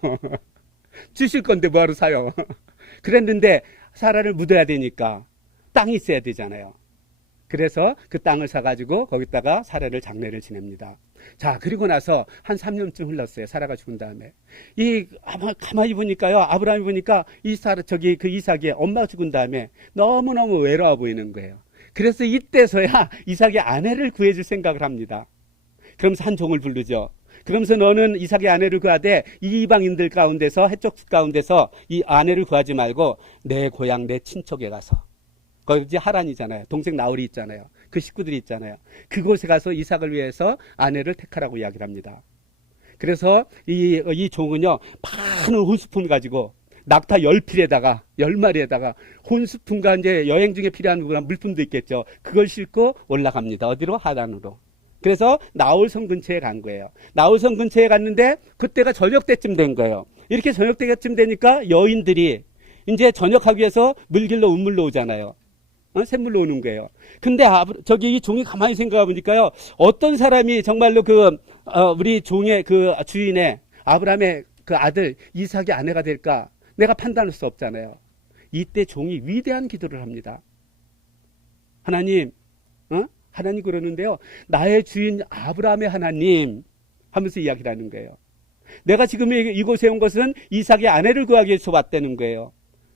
주실 건데 뭐하러 사요? 그랬는데 사라를 묻어야 되니까 땅이 있어야 되잖아요. 그래서 그 땅을 사가지고 거기다가 사라를 장례를 지냅니다. 자, 그리고 나서 한 3년쯤 흘렀어요. 사라가 죽은 다음에. 아마 가만히 보니까요, 아브라함이 보니까 이삭이 엄마가 죽은 다음에 너무너무 외로워 보이는 거예요. 그래서 이때서야 이삭의 아내를 구해줄 생각을 합니다. 그러면서 한 종을 부르죠. 그러면서 너는 이삭의 아내를 구하되 이 이방인들 가운데서, 해쪽 가운데서 이 아내를 구하지 말고 내 고향, 내 친척에 가서, 거기 이제 하란이잖아요. 동생 나홀이 있잖아요. 그 식구들이 있잖아요. 그곳에 가서 이삭을 위해서 아내를 택하라고 이야기를 합니다. 그래서 이 종은요, 많은 혼수품을 가지고 낙타 10필에다가 10마리에다가 혼수품과 이제 여행 중에 필요한 물품도 있겠죠. 그걸 싣고 올라갑니다. 어디로? 하란으로. 그래서 나홀성 근처에 간 거예요. 나홀성 근처에 갔는데 그때가 저녁 때쯤 된 거예요. 이렇게 저녁 때쯤 되니까 여인들이 이제 저녁하기 위해서 물길로 운물로 오잖아요. 샘물로 오는 거예요. 근데 이 종이 가만히 생각해 보니까요, 어떤 사람이 정말로 우리 종의 주인의 아브라함의 그 아들 이삭의 아내가 될까? 내가 판단할 수 없잖아요. 이때 종이 위대한 기도를 합니다. 하나님, 하나님 그러는데요, 나의 주인 아브라함의 하나님 하면서 이야기를 하는 거예요. 내가 지금 이곳에 온 것은 이삭의 아내를 구하기 위해서 왔다는 거예요.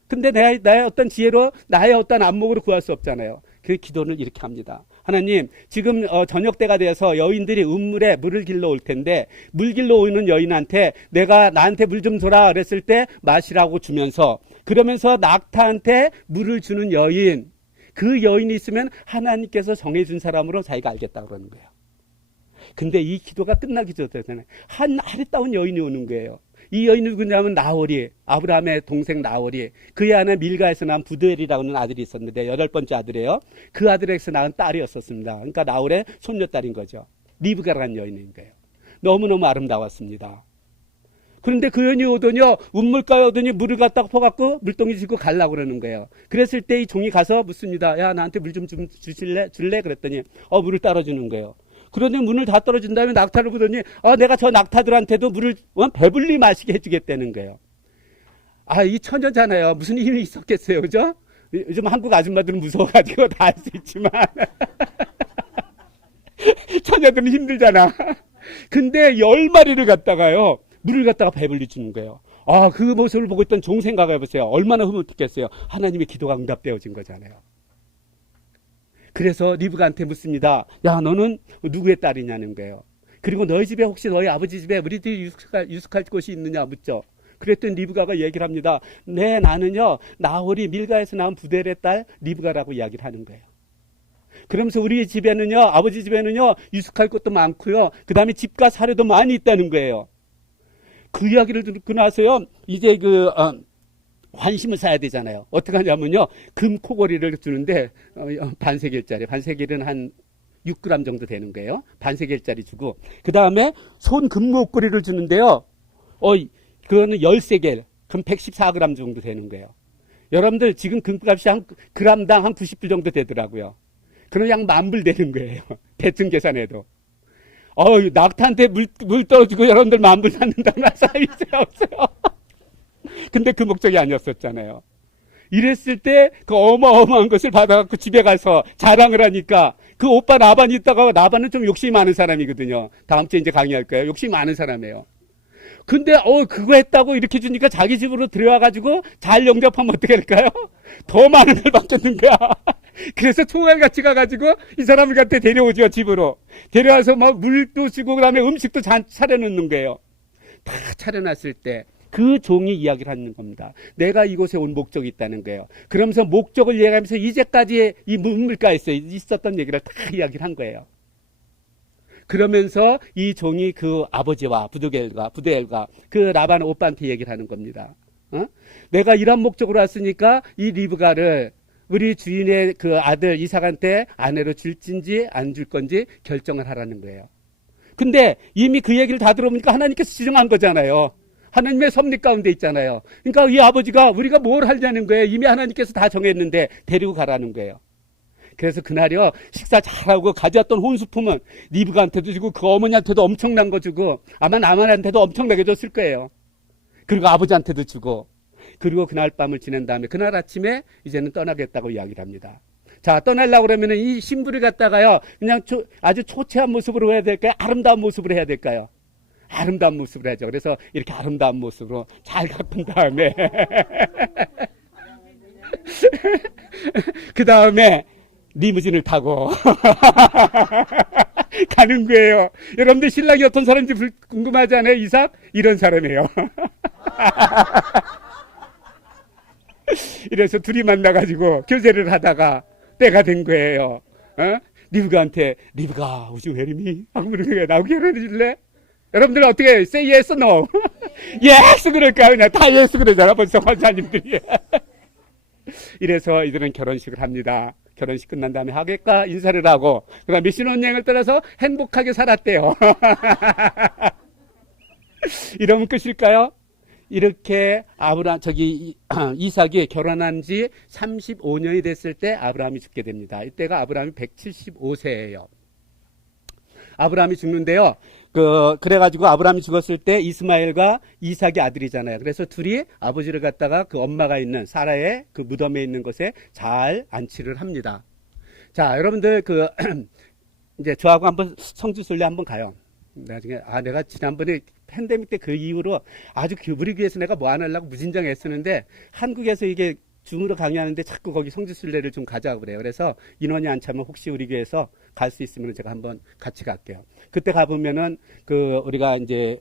근데 나의 어떤 지혜로, 나의 어떤 안목으로 구할 수 없잖아요. 그 기도를 이렇게 합니다. 하나님, 지금 저녁 때가 돼서 여인들이 운물에 물을 길러 올 텐데, 물 길러 오는 여인한테 내가 나한테 물 좀 줘라 그랬을 때 마시라고 주면서, 그러면서 낙타한테 물을 주는 여인, 그 여인이 있으면 하나님께서 정해준 사람으로 자기가 알겠다 그러는 거예요. 근데 이 기도가 끝나기 전에 한 아리따운 여인이 오는 거예요. 이 여인이 누구냐면 나홀이, 아브라함의 동생 나홀이, 그의 아내 밀가에서 낳은 부드엘이라고 하는 아들이 있었는데 8번째 아들이에요. 그 아들에게서 낳은 딸이었었습니다. 그러니까 나홀의 손녀딸인 거죠. 리브가라는 여인인 거예요. 너무너무 아름다웠습니다. 그런데 그 여인이 오더니요, 운물가에 오더니 물을 갖다가 퍼갖고 물동이 짚고 가려고 그러는 거예요. 그랬을 때 이 종이 가서 묻습니다. 야, 나한테 물 좀 줄래? 그랬더니 물을 따라주는 거예요. 그러니 문을 다 떨어진 다음에 낙타를 보더니 내가 저 낙타들한테도 물을 배불리 마시게 해주겠다는 거예요. 이 처녀잖아요. 무슨 힘이 있었겠어요, 그죠? 요즘 한국 아줌마들은 무서워가지고 다 할 수 있지만 처녀들은 힘들잖아. 근데 10마리를 갖다가요, 물을 갖다가 배불리 주는 거예요. 그 모습을 보고 있던 종 생각해보세요. 얼마나 흐뭇했겠어요. 하나님의 기도가 응답되어진 거잖아요. 그래서 리브가한테 묻습니다. 야, 너는 누구의 딸이냐는 거예요. 그리고 너희 집에 혹시 너희 아버지 집에 우리들이 유숙할 곳이 있느냐 묻죠. 그랬더니 리브가가 얘기를 합니다. 네, 나는요, 나홀이 밀가에서 낳은 부델의 딸 리브가라고 이야기를 하는 거예요. 그러면서 우리 집에는요, 아버지 집에는요, 유숙할 것도 많고요, 그 다음에 집과 사료도 많이 있다는 거예요. 그 이야기를 듣고 나서요, 이제 환심을 사야 되잖아요. 어떻게 하냐면요, 금 코골이를 주는데, 반세겔짜리, 반세겔은 한 6g 정도 되는 거예요. 반세겔짜리 주고, 그 다음에 손 금 목걸이를 주는데요, 그거는 13겔, 그럼 114g 정도 되는 거예요. 여러분들 지금 금값이 한 g당 한 90불 정도 되더라고요. 그럼 약 10,000불 되는 거예요. 대충 계산해도. 낙타한테 물 떨어지고 여러분들 10,000불 받는다는 사람이 없어요. 근데 그 목적이 아니었었잖아요. 이랬을 때 그 어마어마한 것을 받아갖고 집에 가서 자랑을 하니까 그 오빠 나반이 있다가, 나반은 좀 욕심이 많은 사람이거든요. 다음 주에 이제 강의할 거예요. 욕심이 많은 사람이에요. 근데 그거 했다고 이렇게 주니까 자기 집으로 들어와가지고 잘 영접하면 어떻게 할까요? 더 많은 걸 받겠는 거야. 그래서 총알같이 가가지고 이 사람을 갖다 데려오죠, 집으로. 데려와서 막 물도 주고 그다음에 음식도 차려놓는 거예요. 다 차려놨을 때 그 종이 이야기를 하는 겁니다. 내가 이곳에 온 목적이 있다는 거예요. 그러면서 목적을 이야기하면서 이제까지 이 문물가에서 있었던 얘기를 다 이야기를 한 거예요. 그러면서 이 종이 그 아버지와 부두엘과 그 라반 오빠한테 얘기를 하는 겁니다. 내가 이런 목적으로 왔으니까 이 리브가를 우리 주인의 그 아들 이삭한테 아내로 줄진지 안 줄 건지 결정을 하라는 거예요. 근데 이미 그 얘기를 다 들어보니까 하나님께서 지정한 거잖아요. 하나님의 섭리 가운데 있잖아요. 그러니까 이 아버지가 우리가 뭘 하려는 거예요. 이미 하나님께서 다 정했는데 데리고 가라는 거예요. 그래서 그날이요, 식사 잘하고 가져왔던 혼수품은 리브가한테도 주고 그 어머니한테도 엄청난 거 주고 아마 나만한테도 엄청나게 줬을 거예요. 그리고 아버지한테도 주고, 그리고 그날 밤을 지낸 다음에 그날 아침에 이제는 떠나겠다고 이야기를 합니다. 자, 떠나려고 그러면은 이 신부를 갖다가요, 그냥 아주 초췌한 모습으로 해야 될까요? 아름다운 모습으로 해야 될까요? 아름다운 모습으로 해야죠. 그래서 이렇게 아름다운 모습으로 잘 가꾼 다음에 그 다음에 리무진을 타고 가는 거예요. 여러분들 신랑이 어떤 사람인지 궁금하지 않아요? 이삭? 이런 사람이에요. 이래서 둘이 만나가지고 교제를 하다가 때가 된 거예요. 리브가한테, 리브가, would you marry me? 하고 물은 거예요. 나하고 결혼해줄래? 여러분들 어떻게 say yes, no? yes 그럴까요? 그냥 다 yes 그러잖아, 벌써 환사님들이. 이래서 이들은 결혼식을 합니다. 결혼식 끝난 다음에 하객과 인사를 하고, 그 다음에 신혼여행을 떠나서 행복하게 살았대요. 이러면 끝일까요? 이렇게 이삭이 결혼한 지 35년이 됐을 때 아브라함이 죽게 됩니다. 이때가 아브라함이 175세예요. 아브라함이 죽는데요. 그래가지고 아브라함이 죽었을 때 이스마엘과 이삭이 아들이잖아요. 그래서 둘이 아버지를 갖다가 그 엄마가 있는 사라의 그 무덤에 있는 곳에 잘 안치를 합니다. 자, 여러분들 이제 저하고 한번 성지순례 한번 가요. 나중에 내가 지난번에 팬데믹 때 그 이후로 아주 우리 교회에서 내가 뭐 안 하려고 무진장 애쓰는데 한국에서 이게 줌으로 강의하는데 자꾸 거기 성지순례를 좀 가자고 그래요. 그래서 인원이 안 차면 혹시 우리 교회에서 갈 수 있으면 제가 한번 같이 갈게요. 그때 가보면은 우리가 이제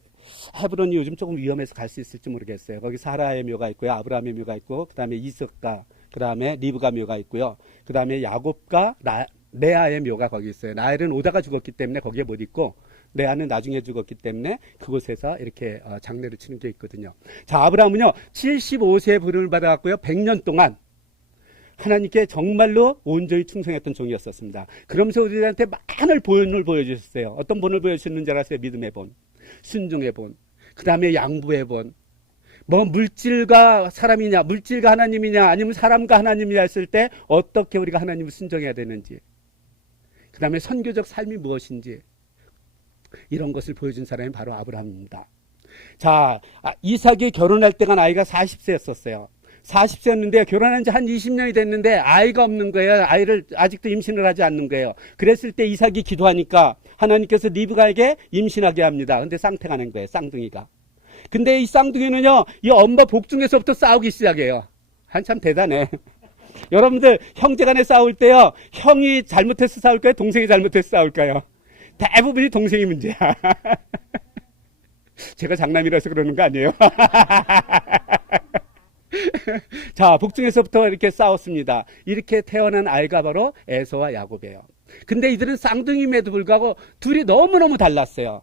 헤브론이 요즘 조금 위험해서 갈 수 있을지 모르겠어요. 거기 사라의 묘가 있고요, 아브라함의 묘가 있고, 그 다음에 이삭과 그 다음에 리브가 묘가 있고요, 그 다음에 야곱과 레아의 묘가 거기 있어요. 라헬은 오다가 죽었기 때문에 거기에 못 있고, 레아는 나중에 죽었기 때문에 그곳에서 이렇게 장례를 치는 게 있거든요. 자, 아브라함은요 75세에 부름을 받아갖고요 100년 동안 하나님께 정말로 온전히 충성했던 종이었었습니다. 그러면서 우리한테 많은 본을 보여주셨어요. 어떤 본을 보여주셨는지 알았어요? 믿음의 본, 순종의 본, 그 다음에 양부의 본. 뭐 물질과 사람이냐, 물질과 하나님이냐, 아니면 사람과 하나님이냐 했을 때 어떻게 우리가 하나님을 순종해야 되는지, 그 다음에 선교적 삶이 무엇인지, 이런 것을 보여준 사람이 바로 아브라함입니다. 자, 이삭이 결혼할 때가 나이가 40세였었어요. 40세였는데 결혼한 지 한 20년이 됐는데 아이가 없는 거예요. 아이를 아직도 임신을 하지 않는 거예요. 그랬을 때 이삭이 기도하니까 하나님께서 리브가에게 임신하게 합니다. 근데 쌍태가 낸 거예요. 쌍둥이가. 근데 이 쌍둥이는요, 이 엄마 복중에서부터 싸우기 시작해요. 한참 대단해. 여러분들 형제 간에 싸울 때요, 형이 잘못해서 싸울까요? 동생이 잘못해서 싸울까요? 대부분이 동생이 문제야. 제가 장남이라서 그러는 거 아니에요? 자, 복중에서부터 이렇게 싸웠습니다. 이렇게 태어난 아이가 바로 에서와 야곱이에요. 근데 이들은 쌍둥이임에도 불구하고 둘이 너무너무 달랐어요.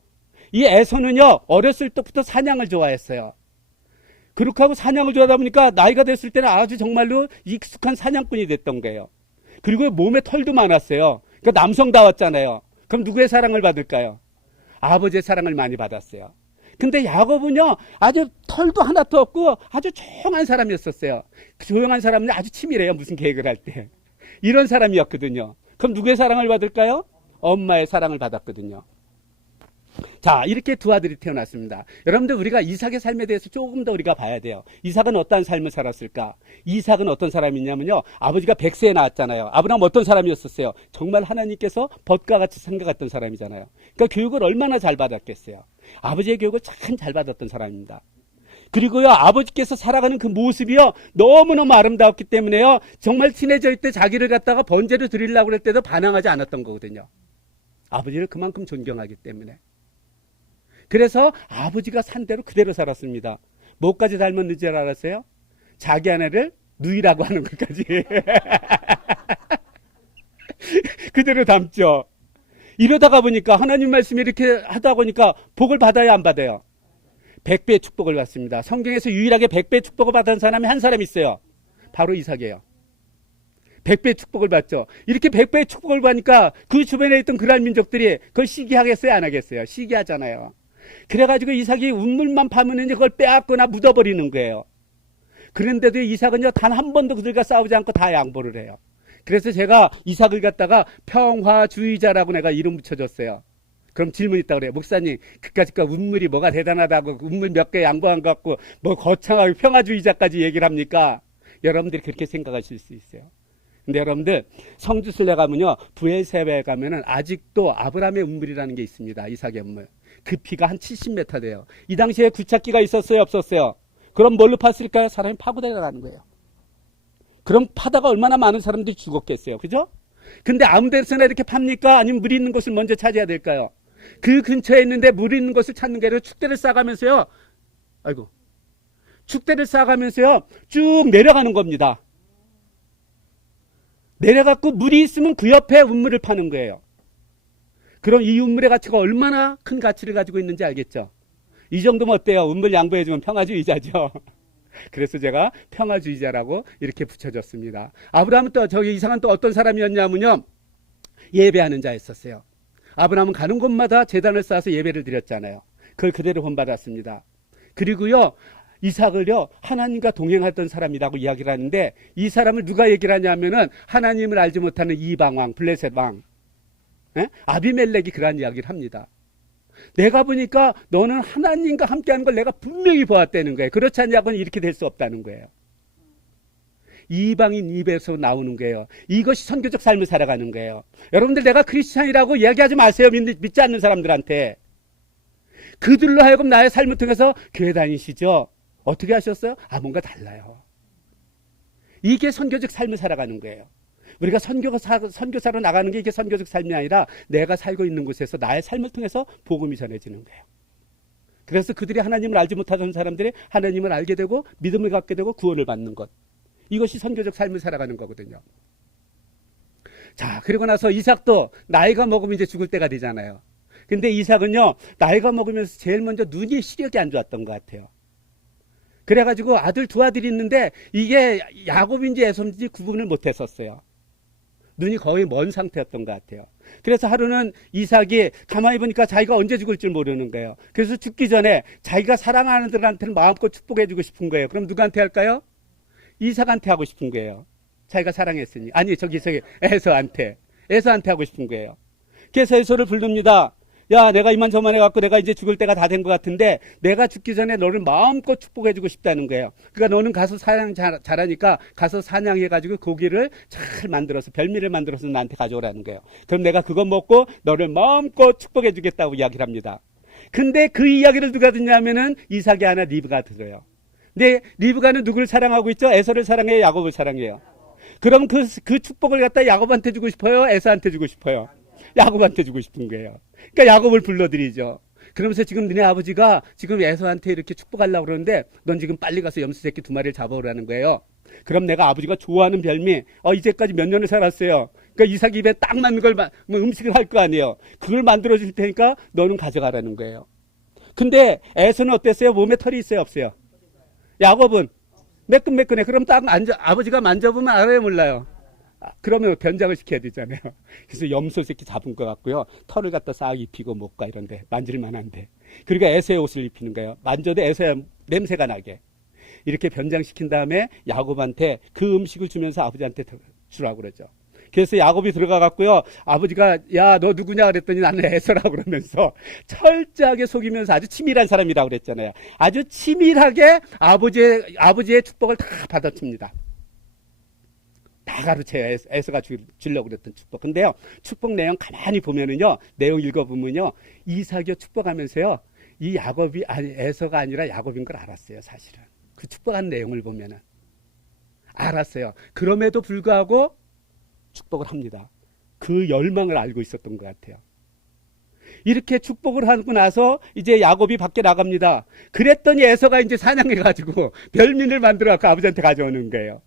이 에서는요, 어렸을 때부터 사냥을 좋아했어요. 그렇게 하고 사냥을 좋아하다 보니까 나이가 됐을 때는 아주 정말로 익숙한 사냥꾼이 됐던 거예요. 그리고 몸에 털도 많았어요. 그러니까 남성다웠잖아요. 그럼 누구의 사랑을 받을까요? 아버지의 사랑을 많이 받았어요. 근데 야곱은요, 아주 털도 하나도 없고 아주 조용한 사람이었었어요. 그 조용한 사람은 아주 치밀해요. 무슨 계획을 할 때. 이런 사람이었거든요. 그럼 누구의 사랑을 받을까요? 엄마의 사랑을 받았거든요. 자, 이렇게 두 아들이 태어났습니다. 여러분들, 우리가 이삭의 삶에 대해서 조금 더 우리가 봐야 돼요. 이삭은 어떤 삶을 살았을까? 이삭은 어떤 사람이냐면요, 아버지가 100세에 낳았잖아요. 아브라함 어떤 사람이었었어요? 정말 하나님께서 벗과 같이 생각했던 사람이잖아요. 그러니까 교육을 얼마나 잘 받았겠어요. 아버지의 교육을 참 잘 받았던 사람입니다. 그리고요, 아버지께서 살아가는 그 모습이요, 너무너무 아름다웠기 때문에요, 정말 티네저일 때 자기를 갖다가 번제를 드리려고 그럴 때도 반항하지 않았던 거거든요. 아버지를 그만큼 존경하기 때문에. 그래서 아버지가 산 대로 그대로 살았습니다. 뭐까지 닮았는지 줄 알았어요? 자기 아내를 누이라고 하는 것까지. 그대로 닮죠. 이러다가 보니까 하나님 말씀이 이렇게 하다 보니까 복을 받아야 안 받아요? 100배의 축복을 받습니다. 성경에서 유일하게 100배의 축복을 받은 사람이 한 사람 있어요. 바로 이삭이에요. 100배의 축복을 받죠. 이렇게 100배의 축복을 받으니까 그 주변에 있던 그랄 민족들이 그걸 시기하겠어요? 안 하겠어요? 시기하잖아요. 그래가지고 이삭이 운물만 파면 그걸 빼앗거나 묻어버리는 거예요. 그런데도 이삭은요, 단 한 번도 그들과 싸우지 않고 다 양보를 해요. 그래서 제가 이삭을 갖다가 평화주의자라고 내가 이름 붙여줬어요. 그럼 질문 있다 그래요. 목사님, 그까짓 운물이 뭐가 대단하다고 운물 몇 개 양보한 것 같고 뭐 거창하게 평화주의자까지 얘기를 합니까? 여러분들이 그렇게 생각하실 수 있어요. 근데 여러분들, 성지순례 가면요, 브엘세바에 가면은 아직도 아브라함의 운물이라는 게 있습니다. 이삭의 운물. 그 피가 한 70m 돼요. 이 당시에 굴착기가 있었어요, 없었어요? 그럼 뭘로 팠을까요? 사람이 파고 들어가는 거예요. 그럼 파다가 얼마나 많은 사람들이 죽었겠어요. 그죠? 근데 아무 데서나 이렇게 팝니까? 아니면 물 있는 곳을 먼저 찾아야 될까요? 그 근처에 있는데 물 있는 곳을 찾는 게 아니라 축대를 싸가면서요. 아이고. 축대를 싸가면서요. 쭉 내려가는 겁니다. 내려갖고 물이 있으면 그 옆에 운물을 파는 거예요. 그럼 이 운물의 가치가 얼마나 큰 가치를 가지고 있는지 알겠죠? 이 정도면 어때요? 운물 양보해주면 평화주의자죠. 그래서 제가 평화주의자라고 이렇게 붙여줬습니다. 아브라함은 또 이삭은 또 어떤 사람이었냐면요, 예배하는 자였었어요. 아브라함은 가는 곳마다 제단을 쌓아서 예배를 드렸잖아요. 그걸 그대로 본받았습니다. 그리고요, 이삭을요, 하나님과 동행하던 사람이라고 이야기를 하는데, 이 사람을 누가 얘기를 하냐면은 하나님을 알지 못하는 이방왕, 블레셋 왕, 아비멜렉이 그러한 이야기를 합니다. 내가 보니까 너는 하나님과 함께하는 걸 내가 분명히 보았다는 거예요. 그렇지 않냐고는 이렇게 될 수 없다는 거예요. 이방인 입에서 나오는 거예요. 이것이 선교적 삶을 살아가는 거예요. 여러분들, 내가 크리스찬이라고 이야기하지 마세요. 믿지 않는 사람들한테. 그들로 하여금 나의 삶을 통해서 교회 다니시죠? 어떻게 하셨어요? 뭔가 달라요. 이게 선교적 삶을 살아가는 거예요. 우리가 선교사로 나가는 게 이게 선교적 삶이 아니라 내가 살고 있는 곳에서 나의 삶을 통해서 복음이 전해지는 거예요. 그래서 그들이 하나님을 알지 못하던 사람들이 하나님을 알게 되고 믿음을 갖게 되고 구원을 받는 것. 이것이 선교적 삶을 살아가는 거거든요. 자, 그리고 나서 이삭도 나이가 먹으면 이제 죽을 때가 되잖아요. 근데 이삭은요, 나이가 먹으면서 제일 먼저 눈이 시력이 안 좋았던 것 같아요. 그래가지고 두 아들이 있는데 이게 야곱인지 에서인지 구분을 못했었어요. 눈이 거의 먼 상태였던 것 같아요. 그래서 하루는 이삭이 가만히 보니까 자기가 언제 죽을 줄 모르는 거예요. 그래서 죽기 전에 자기가 사랑하는 들한테는 마음껏 축복해주고 싶은 거예요. 그럼 누구한테 할까요? 이삭한테 하고 싶은 거예요. 자기가 사랑했으니. 아니, 에서한테 하고 싶은 거예요. 그래서 에서를 부릅니다. 야, 내가 이만저만 해갖고 내가 이제 죽을 때가 다 된 것 같은데 내가 죽기 전에 너를 마음껏 축복해주고 싶다는 거예요. 그러니까 너는 가서 사냥 잘하니까 가서 사냥해가지고 고기를 잘 만들어서 별미를 만들어서 나한테 가져오라는 거예요. 그럼 내가 그거 먹고 너를 마음껏 축복해주겠다고 이야기를 합니다. 근데 그 이야기를 누가 듣냐면은 이삭의 아내 리브가 들어요. 근데 리브가는 누구를 사랑하고 있죠? 에서를 사랑해요? 야곱을 사랑해요? 그럼 그 축복을 갖다 야곱한테 주고 싶어요? 에서한테 주고 싶어요? 야곱한테 주고 싶은 거예요. 그러니까 야곱을 불러들이죠. 그러면서 지금 너네 아버지가 지금 에서한테 이렇게 축복하려고 그러는데 넌 지금 빨리 가서 염소 새끼 2마리를 잡아오라는 거예요. 그럼 내가 아버지가 좋아하는 별미, 이제까지 몇 년을 살았어요. 그러니까 이삭 입에 딱 맞는 걸 음식을 할 거 아니에요. 그걸 만들어 줄 테니까 너는 가져가라는 거예요. 근데 에서는 어땠어요? 몸에 털이 있어요, 없어요? 야곱은 매끈매끈해. 그럼 딱 아버지가 만져보면 알아요, 몰라요? 그러면 변장을 시켜야 되잖아요. 그래서 염소 새끼 잡은 것 같고요. 털을 갖다 싹 입히고 목과 이런데 만질만한데. 그러니까 에서의 옷을 입히는 거예요. 만져도 에서의 냄새가 나게. 이렇게 변장시킨 다음에 야곱한테 그 음식을 주면서 아버지한테 주라고 그러죠. 그래서 야곱이 들어가 갖고요. 아버지가 야, 너 누구냐 그랬더니 나는 에서라고 그러면서 철저하게 속이면서 아주 치밀한 사람이라고 그랬잖아요. 아주 치밀하게 아버지의 축복을 다 받아칩니다. 다 가르쳐요. 에서가 주려고 그랬던 축복. 근데요, 축복 내용 가만히 보면은요, 내용 읽어보면요, 이삭이 축복하면서요, 이 에서가 아니라 야곱인 걸 알았어요, 사실은. 그 축복한 내용을 보면은. 알았어요. 그럼에도 불구하고 축복을 합니다. 그 열망을 알고 있었던 것 같아요. 이렇게 축복을 하고 나서 이제 야곱이 밖에 나갑니다. 그랬더니 에서가 이제 사냥해가지고 별민을 만들어갖고 아버지한테 가져오는 거예요.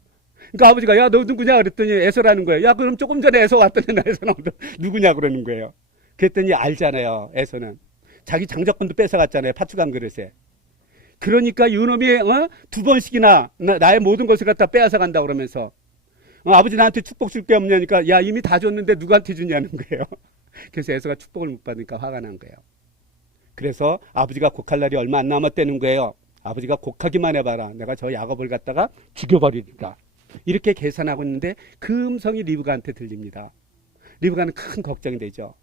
그러니까 아버지가 야, 너 누구냐 그랬더니 에서라는 거예요. 야, 그럼 조금 전에 에서 왔더니 나 에서는 누구냐 그러는 거예요. 그랬더니 알잖아요. 에서는 자기 장자권도 뺏어갔잖아요. 파추간 그릇에. 그러니까 이놈이 2번씩이나 나의 모든 것을 갖다 빼앗아 간다 그러면서 아버지 나한테 축복 줄 게 없냐니까 야, 이미 다 줬는데 누구한테 주냐는 거예요. 그래서 에서가 축복을 못 받으니까 화가 난 거예요. 그래서 아버지가 곡할 날이 얼마 안 남았다는 거예요. 아버지가 곡하기만 해봐라. 내가 저 야곱을 갖다가 죽여버리리라. 이렇게 계산하고 있는데 그 음성이 리브가한테 들립니다. 리브가는 큰 걱정이 되죠.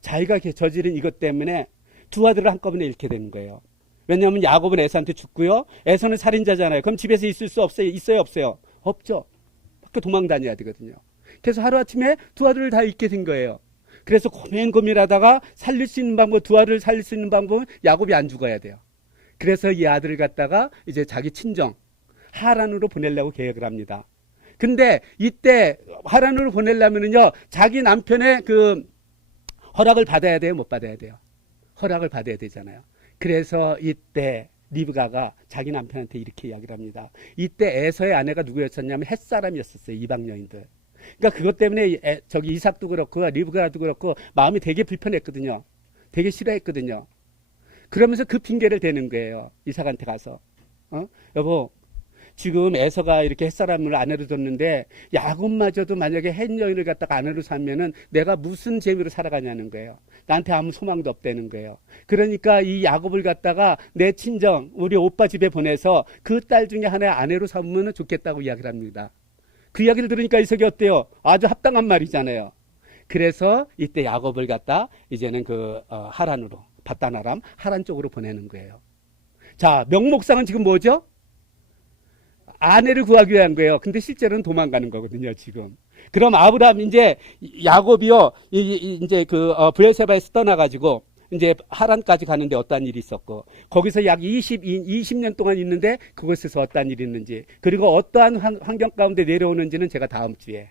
자기가 저지른 이것 때문에 두 아들을 한꺼번에 잃게 되는 거예요. 왜냐하면 야곱은 에서한테 죽고요. 에서는 살인자잖아요. 그럼 집에서 있을 수 없어요? 있어요? 없어요? 없죠. 밖에 도망 다녀야 되거든요. 그래서 하루아침에 두 아들을 다 잃게 된 거예요. 그래서 고민하다가 살릴 수 있는 방법, 두 아들을 살릴 수 있는 방법은 야곱이 안 죽어야 돼요. 그래서 이 아들을 갖다가 이제 자기 친정 하란으로 보내려고 계획을 합니다. 근데 이때 하란으로 보내려면은요, 자기 남편의 그 허락을 받아야 돼요, 못 받아야 돼요? 허락을 받아야 되잖아요. 그래서 이때 리브가가 자기 남편한테 이렇게 이야기를 합니다. 이때 에서의 아내가 누구였었냐면 햇사람이었었어요. 이방 여인들. 그러니까 그것 때문에 저기 이삭도 그렇고 리브가도 그렇고 마음이 되게 불편했거든요. 되게 싫어했거든요. 그러면서 그 핑계를 대는 거예요. 이삭한테 가서. 여보, 지금 에서가 이렇게 햇사람을 아내로 뒀는데 야곱마저도 만약에 햇 여인을 갖다가 아내로 삼면은 내가 무슨 재미로 살아가냐는 거예요. 나한테 아무 소망도 없다는 거예요. 그러니까 이 야곱을 갖다가 내 친정 우리 오빠 집에 보내서 그 딸 중에 하나의 아내로 삼으면 좋겠다고 이야기를 합니다. 그 이야기를 들으니까 이삭이 어때요? 아주 합당한 말이잖아요. 그래서 이때 야곱을 갖다 이제는 하란으로 바다나람 하란 쪽으로 보내는 거예요. 자, 명목상은 지금 뭐죠? 아내를 구하기 위한 거예요. 근데 실제로는 도망가는 거거든요, 지금. 그럼 아브라함, 이제, 야곱이요, 이제 브엘세바에서 떠나가지고, 이제 하란까지 가는데 어떠한 일이 있었고, 거기서 약 20년 동안 있는데, 그곳에서 어떠한 일이 있는지, 그리고 어떠한 환경 가운데 내려오는지는 제가 다음 주에